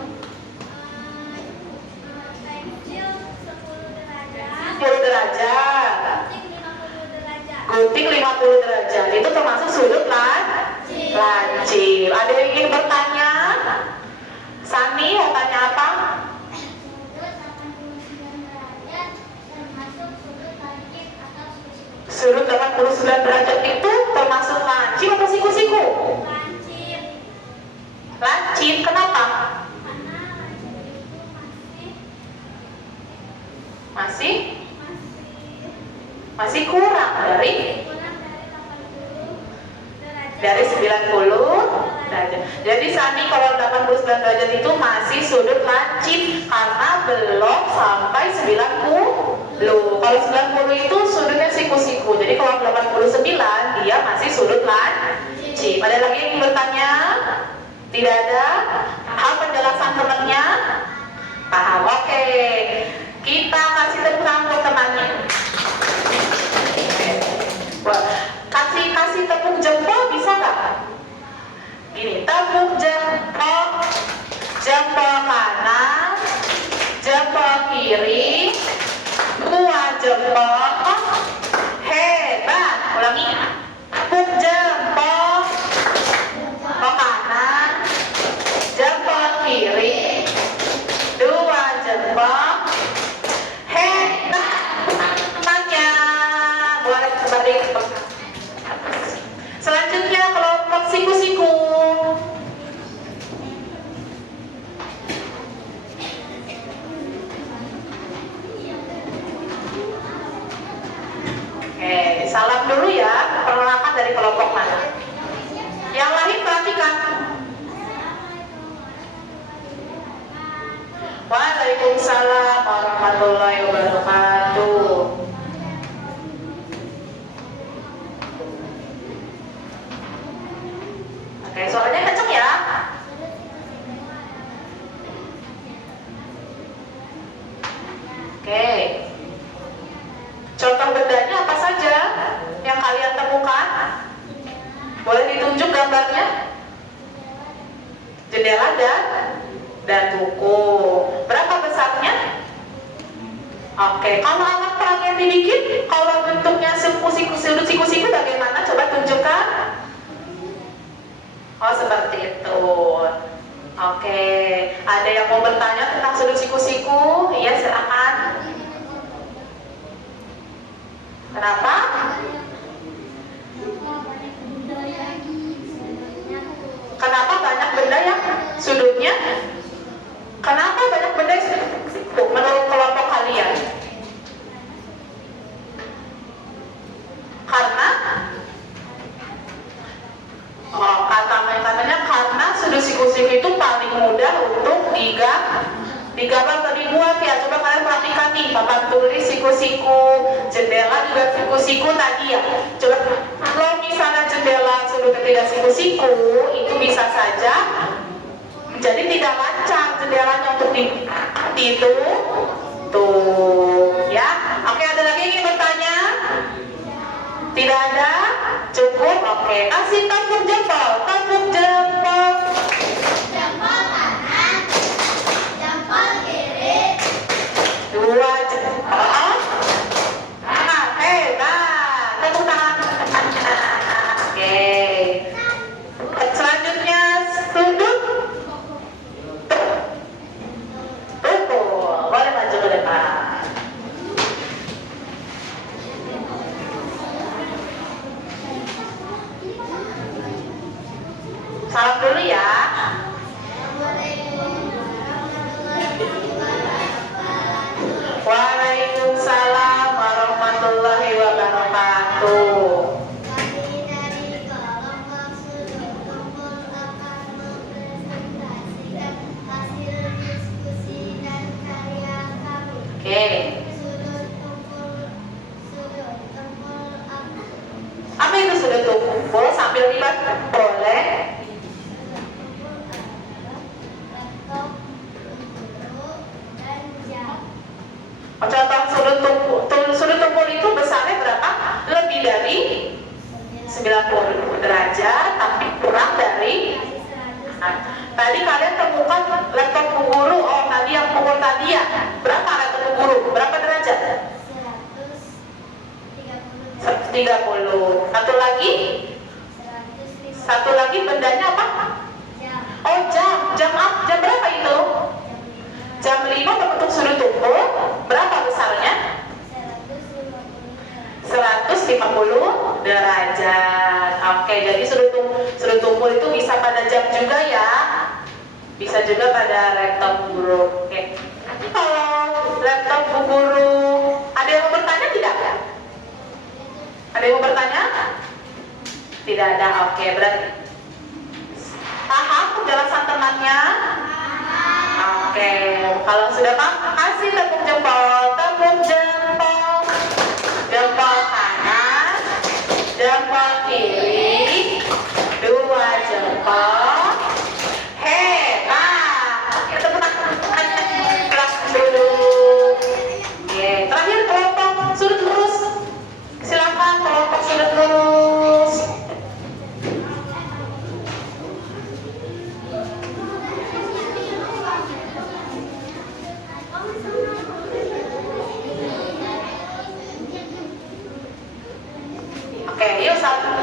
Pensil 10 derajat. 10 derajat. Gunting 50 derajat. Gunting 50 derajat. Itu termasuk sudut lancip. Ada yang ingin bertanya? Sani mau tanya apa? Sudut 89 derajat termasuk sudut lancip atau siku-siku. Sudut 89 derajat itu termasuk lancip atau siku-siku? Lancip. Lancip, kenapa? Karena lancip itu Masih masih kurang dari kurang dari 90 derajat. Jadi Sani kalau 89 derajat itu masih sudut lancip karena belum sampai 90. Kalau 90 itu sudutnya siku-siku. Jadi kalau 89 dia masih sudut lancip. Ada lagi yang bertanya? Tidak ada? Paham penjelasan temannya? Paham. Oke. Kita kasih tepuk tangan untuk temannya. Wah, kasih tepuk jempol bisa nggak? Gini, tepuk jempol kanan, kiri, 2 jempol, hebat. Ulangi, tepuk jempol ke kanan, jempol kiri, 2 jempol, hebat. Tangannya boleh balik. Selanjutnya kelompok siku-siku. Oke, salam dulu ya, perkenalkan dari kelompok mana. Yang lain perhatikan. Waalaikumsalam warahmatullahi wabarakatuh. Oke, suaranya kenceng ya. Oke. Contoh bendanya apa saja yang kalian temukan? Boleh ditunjuk gambarnya? Jendela dan buku. Berapa besarnya? Oke, kalau alat perang yang dibikin, kalau bentuknya sudut siku-siku bagaimana? Coba tunjukkan. Oh, seperti itu. Oke, ada yang mau bertanya tentang sudut siku-siku? Iya, silakan. Kenapa? Kenapa banyak benda yang sudutnya? Kenapa banyak benda yang sudutnya menurut kelompok kalian? Karena katanya karena sudut siku-siku itu paling mudah untuk digambar atau dibuat ya. Coba kalian perhatikan nih, papan tulis siku-siku, jendela juga siku-siku tadi ya. Coba kalau misalnya jendela sudutnya tidak siku-siku, itu bisa saja menjadi tidak lancar jendelanya untuk itu tuh ya. Oke, ada lagi yang ingin bertanya? Tidak ada? Cukup? Oke, kasih tepuk jempol, tepuk jempol. Jempol kanan, jempol kiri, 2 jempol. Nah, hebat. Tepuk tangan. Oke. Selanjutnya sudut tumpul. Boleh maju ke depan. Salam dulu ya. Waalaikumsalam warahmatullahi wabarakatuh. Kami dari kelompok sudut tumpul akan mempresentasikan hasil diskusi dan karya kami. Oke. Sudut tumpul akan Apa itu sudut tumpul? Sambil libat boleh. laptop, guru, dan jam. Contoh sudut tumpul itu besarnya berapa? Lebih dari 90 derajat, tapi kurang dari. Nah, tadi kalian temukan laptop Bu Guru. Oh, tadi yang pukul tadi ya. Berapa laptop Bu Guru? Berapa derajat? 130. Satu lagi bendanya apa? Jam. Oh, jam berapa itu? Jam 5 berbentuk sudut tumpul. Berapa besarnya? 150 derajat. Oke, jadi sudut tumpul itu bisa pada jam juga ya. Bisa juga pada laptop guru. Oke. Kalau laptop Bu Guru, ada yang mau bertanya tidak? Ada yang mau bertanya? Tidak ada. Oke, berarti paham penjelasan temannya? Oke, kalau sudah paham, kasih tepuk jempol, jempol kanan, jempol kiri, 2 jempol, hebat. Oke, tepuk tangan kelas dulu. Oke, terakhir kelompok sudut lurus. Silakan kelompok sudut lurus. satu.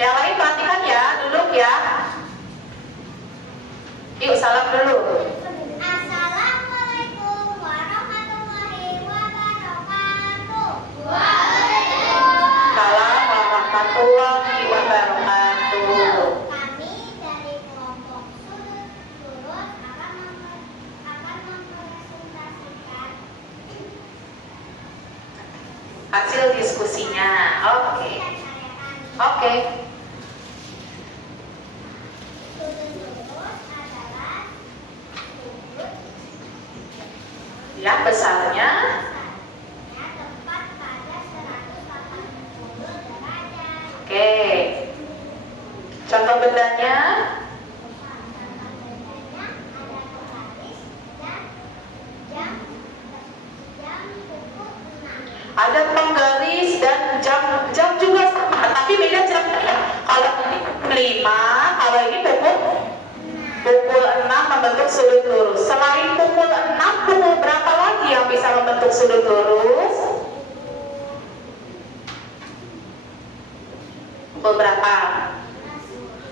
Yang lain perhatikan ya, duduk ya. Yuk salam dulu. Assalamualaikum warahmatullahi wabarakatuh. Salam warahmatullahi wabarakatuh. Kami dari kelompok sudut lurus akan mempresentasikan Hasil diskusinya. Oke. karya kami. Oke. Sudut lurus adalah sudut Yang besarnya besarnya tepat pada 180 derajat. oke. Contoh bendanya Contoh bendanya ada penggaris dan jam pukul 6. ada penggaris dan jam juga sama, tapi beda jamnya. Kalau ini 5, kalau ini pukul 6 membentuk sudut lurus. Selain pukul 6, pukul berapa lagi yang bisa membentuk sudut lurus? Pukul berapa?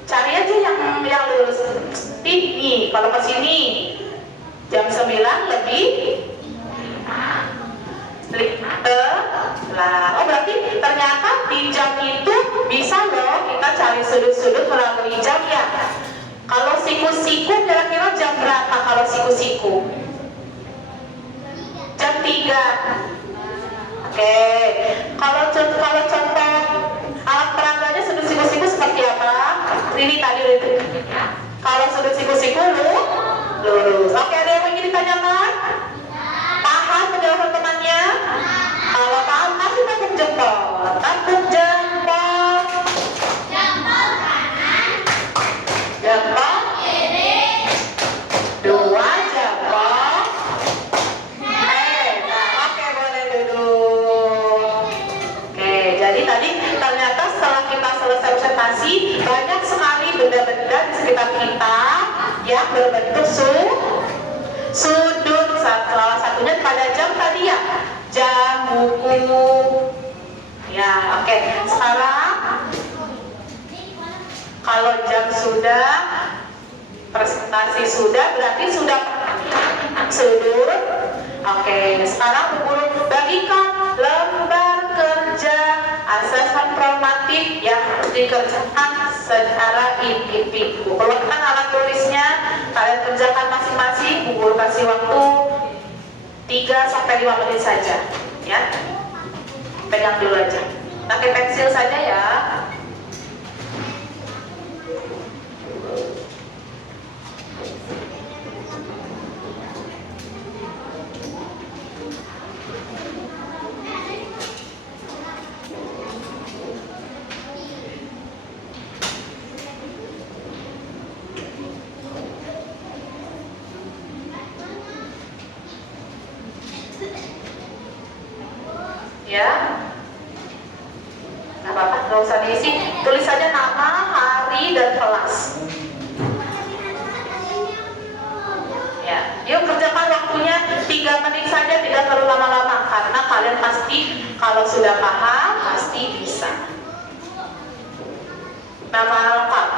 Cari aja yang lurus. Nih, kalau ke sini jam 9 lebih lah. Oh berarti ternyata di jam itu bisa loh kita cari sudut-sudut melalui jam ya. Kalau siku-siku kira-kira jam berapa kalau siku-siku? Jam 3. Oke. Kalau contoh alat peraganya sudut siku-siku seperti apa? Ini tadi itu. Kalau sudut siku-siku lurus. Oke, ada yang ingin ditanyakan? Paham penjelasan temannya? Kalau paham, kasih tepuk jempol. Tepuk jempol. Jempol kanan, Jempol. kiri, 2 jempol. Nah, oke boleh duduk. Oke, jadi tadi ternyata setelah kita selesai presentasi, banyak sekali benda-benda di sekitar kita yang berbentuk sudut. Salah satunya pada jam tadi ya, jam, buku. Ya, oke. Sekarang kalau jam sudah, presentasi sudah, berarti sudah sudut. Oke, sekarang Bu Guru bagikan lembar kerja asesmen formatif yang dikerjakan secara individu. Keluarkan alat tulisnya, kalian kerjakan masing-masing. Bu Guru kasih waktu 3-5 menit saja, ya. Pegang dulu aja. Pakai pensil saja ya. Ya, nggak apa-apa, nggak usah diisi. Tulis saja nama, hari, dan kelas. Ya, yuk kerjakan waktunya 3 menit saja, tidak terlalu lama-lama, karena kalian pasti kalau sudah paham pasti bisa. Nama lengkap.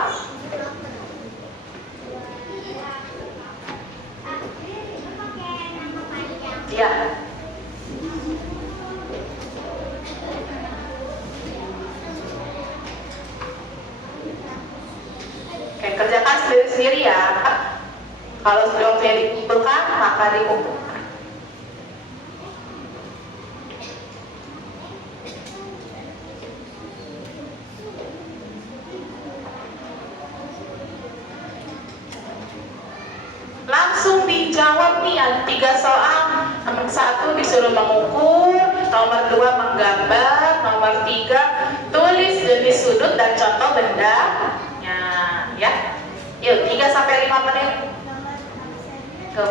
Ya. Oke, kerjakan sendiri-sendiri ya. Kalau sudah dikumpulkan, maka dikumpulkan. Langsung dijawab nih, ada 3 soal. Nomor 1 disuruh mengukur, nomor 2 menggambar, nomor 3 tulis jenis sudut dan contoh bendanya. Ya, yuk 3-5 menit. Go.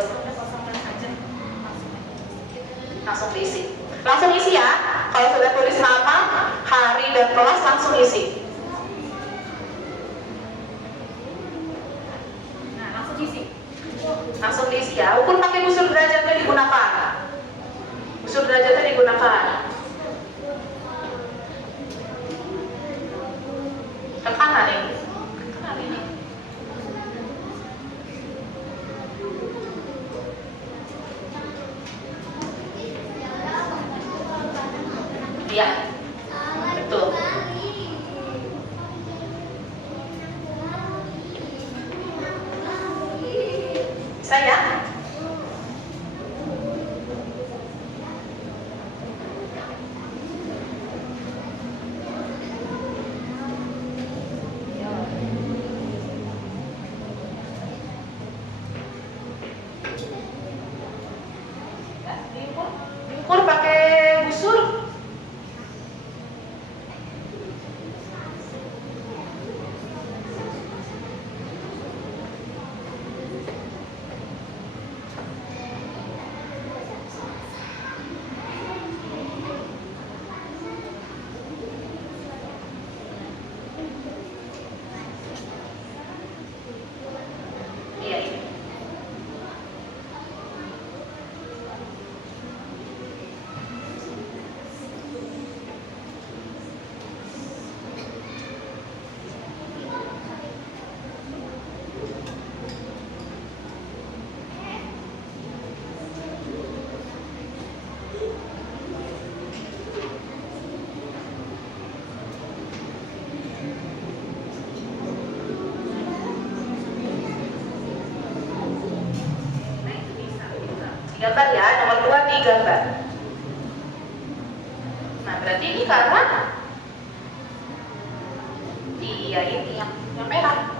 Langsung diisi. Langsung isi ya. Kalau sudah tulis nama, hari, dan kelas langsung isi. Nah, langsung isi. Langsung diisi ya. Ukur pakai busur derajatnya digunakan. Busur derajatnya digunakan. Iya, betul. Saya diukur pakai busur. Iya, ini. Digambar ya, nomor 2 digambar. Nah, berarti ini ke arah mana? Iya, ini yang merah.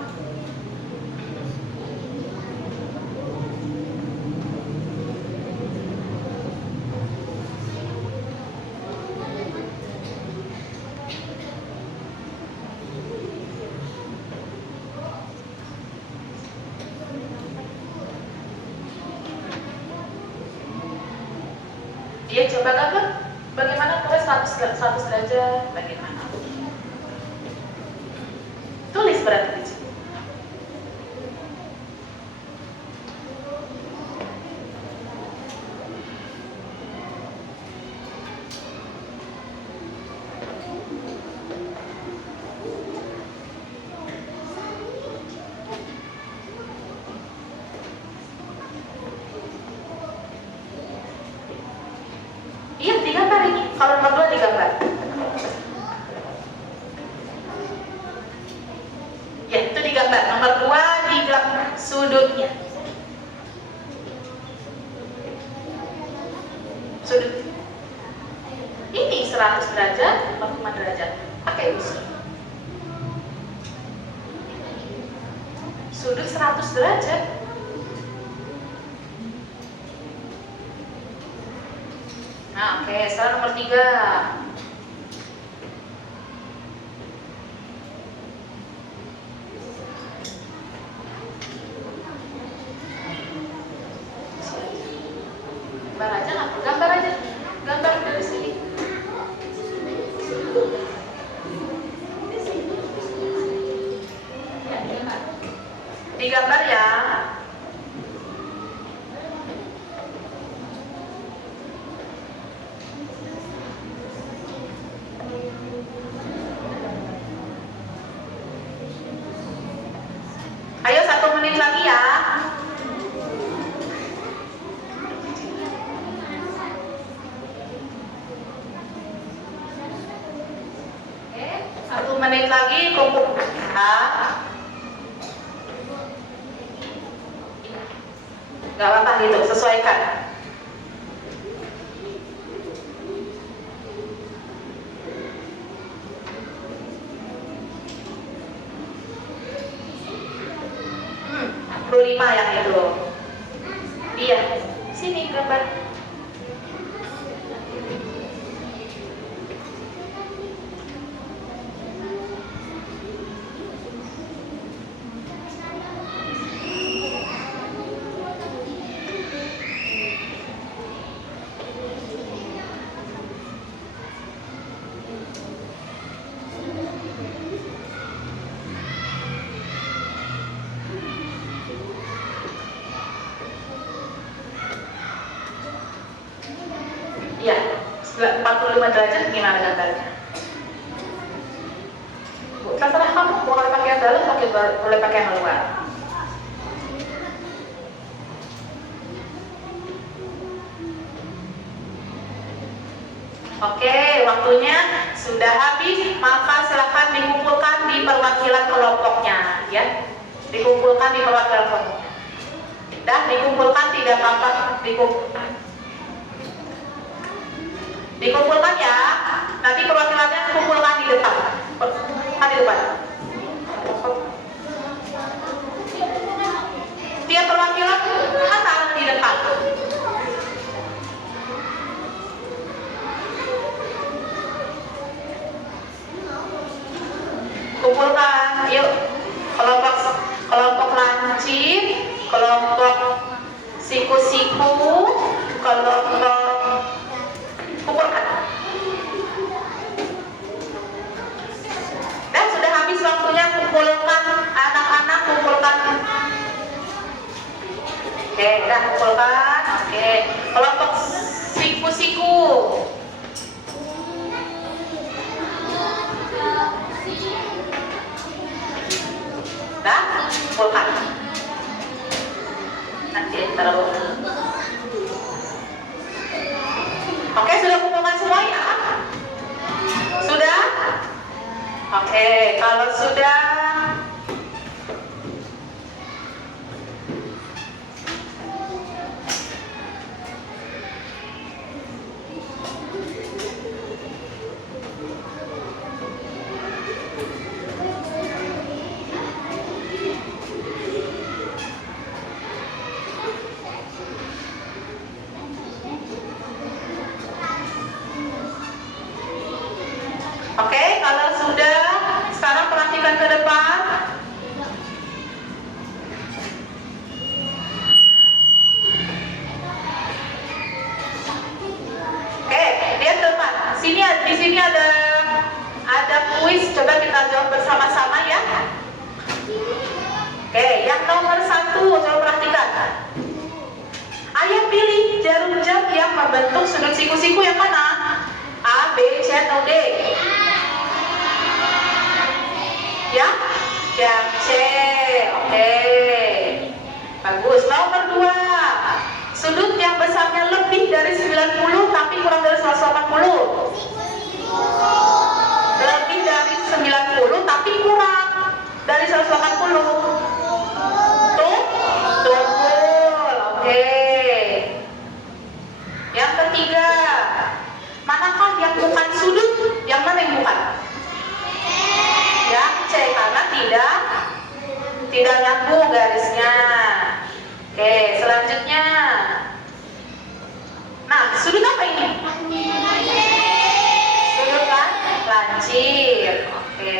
Dia coba gambar bagaimana kalau 100 derajat, bagaimana? Tulis berarti di sini. Iya, digambar ini. Kalau nomor 2 digambar. Ya, itu digambar. Nomor 2 digambar sudutnya. Sudut. Ini 100 derajat, 45 derajat. Pakai busur. Sudut 100 derajat. Nah, oke, sekarang nomor 3. Gambar aja nggak? Gambar aja. Gambar dari sini. Digambar ya. Ayo 1 menit lagi ya. Oke, 1 menit lagi kumpul. Gak apa-apa gitu, sesuaikan. Lima yang itu. Iya, sini gambar. Iya, 45 derajat gimana gambarnya? Terserah kamu, boleh pakai yang dalam, boleh pakai yang luar. Oke, waktu waktunya sudah habis, maka silakan dikumpulkan di perwakilan kelompoknya, ya. Dikumpulkan di perwakilan kelompoknya. Dah dikumpulkan, tidak apa-apa, dikumpulkan ya. Nanti perwakilannya kumpulkan di depan. Di depan. Tiap perwakilan taruh di depan. Kumpulkan, yuk. Kelompok lancip, kelompok siku-siku, kelompok kumpulkan. Dan sudah habis waktunya, kumpulkan anak-anak, kumpulkan. Oke, udah kumpulkan. Oke, kelompok siku-siku. Dah, kumpulkan. Nanti taruh. Oke, sudah kumpulkan semua ya? Sudah? Oke, kalau sudah, oke, kalau sudah, sekarang perhatikan ke depan. Oke, lihat ke depan. Di sini ada kuis. Coba kita jawab bersama-sama ya. Oke, yang nomor 1, coba perhatikan. Ayo pilih jarum jam yang membentuk sudut siku-siku yang mana? A, B, C, atau D? Ya? Yang C. Oke. Bagus. Nomor 2. Sudut yang besarnya lebih dari 90 tapi kurang dari 180. Lebih dari 90 tapi kurang dari 180. Tuh, betul. Oke. Yang ketiga, manakah yang bukan sudut? Yang mana yang bukan? Yang C, karena tidak nyambung garisnya. Oke, selanjutnya. Nah, sudut apa ini? Sudut lancip. Oke.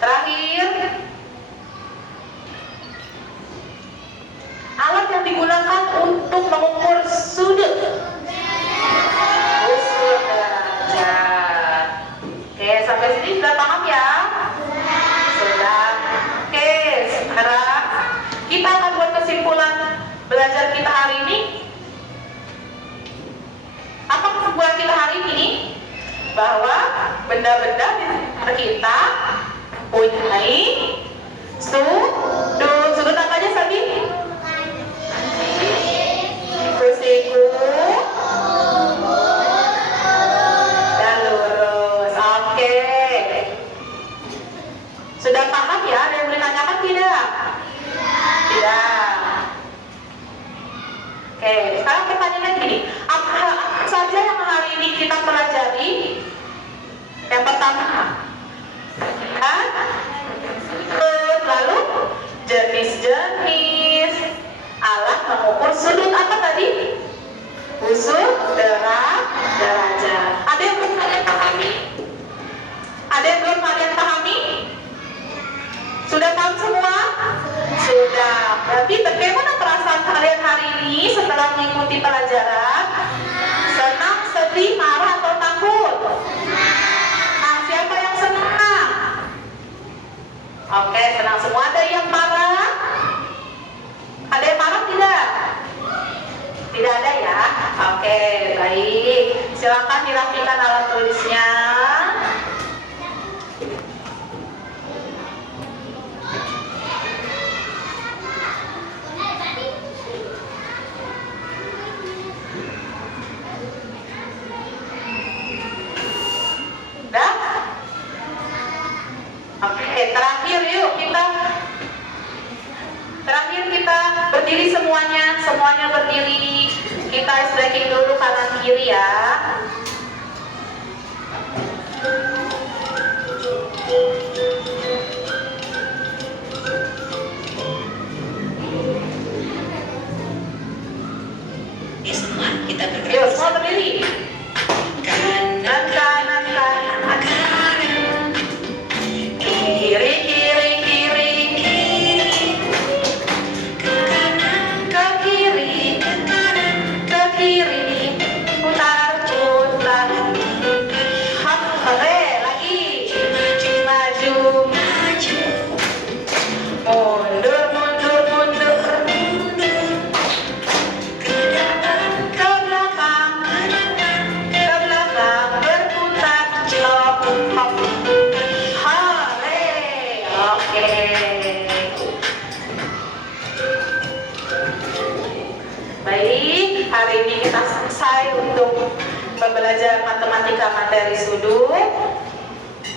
Terakhir, alat yang digunakan untuk mengukur sudut. Usul derajat. Oke, sampai sini sudah paham ya? Sudah. Oke, sekarang kita akan buat kesimpulan belajar kita hari ini. Apa kesimpulan kita hari ini? Bahwa benda-benda di sekitar kita punya sudut. Sudut apa aja tadi? Siku dan lurus. Oke. Sudah paham ya? Ada yang boleh tanyakan tidak? Tidak. Oke, sekarang pertanyaannya gini. Apa saja yang hari ini kita pelajari? Yang pertama, lalu jenis-jenis alat mengukur sudut apa tadi? Usul derajat. Ada yang belum kalian pahami? Ada yang belum kalian pahami? Sudah paham semua? Sudah. Berarti bagaimana perasaan kalian hari ini setelah mengikuti pelajaran? Senang, sedih, marah, atau takut? Nah, siapa yang senang? Oke, senang semua. Ada yang marah? Ada yang marah tidak? Tidak ada ya? Oke, baik. Silakan dirapikan alat tulisnya. kiri ya. Ya semua kita Yuk, bergerak semua berdiri. kanan Kanan, kanan, kiri, kiri, kiri, ke kanan ke kiri, ke kanan ke kiri, putar, putar. Hop, oke, lagi. Maju, maju mundur, mundur, mundur. ke depan Ke belakang, ke belakang, berputar, celok, hop. Hore, oke. Baik, hari ini kita selesai untuk pembelajaran matematika materi sudut.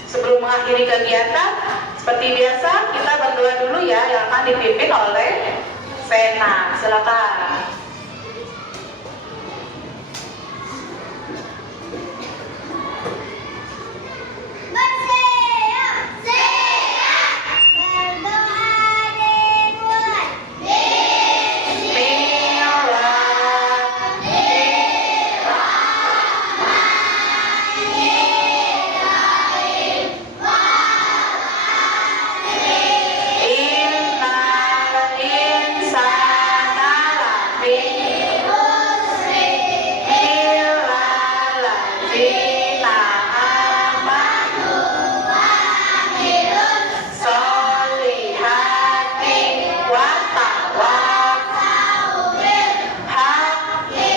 Sebelum mengakhiri kegiatan, seperti biasa kita berdoa dulu ya, yang akan dipimpin oleh Sena. Silakan. Bersiap, siap. Berdoa dimulai. Innal insana lafi illa allazina amanu solihati wa tawassaw bil haqqi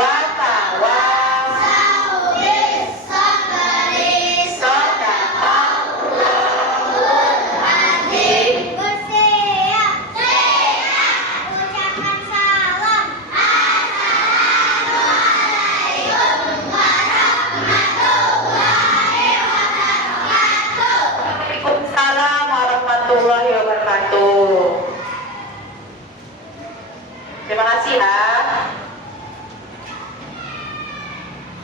wa tawassaw bis sabri. Shadaqallahul azim. Bersiap, siap. Ucapkan salam. Assalamualaikum warahmatullahi wabarakatuh. Waalaikumsalam warahmatullahi wabarakatuh. Terima kasih ya.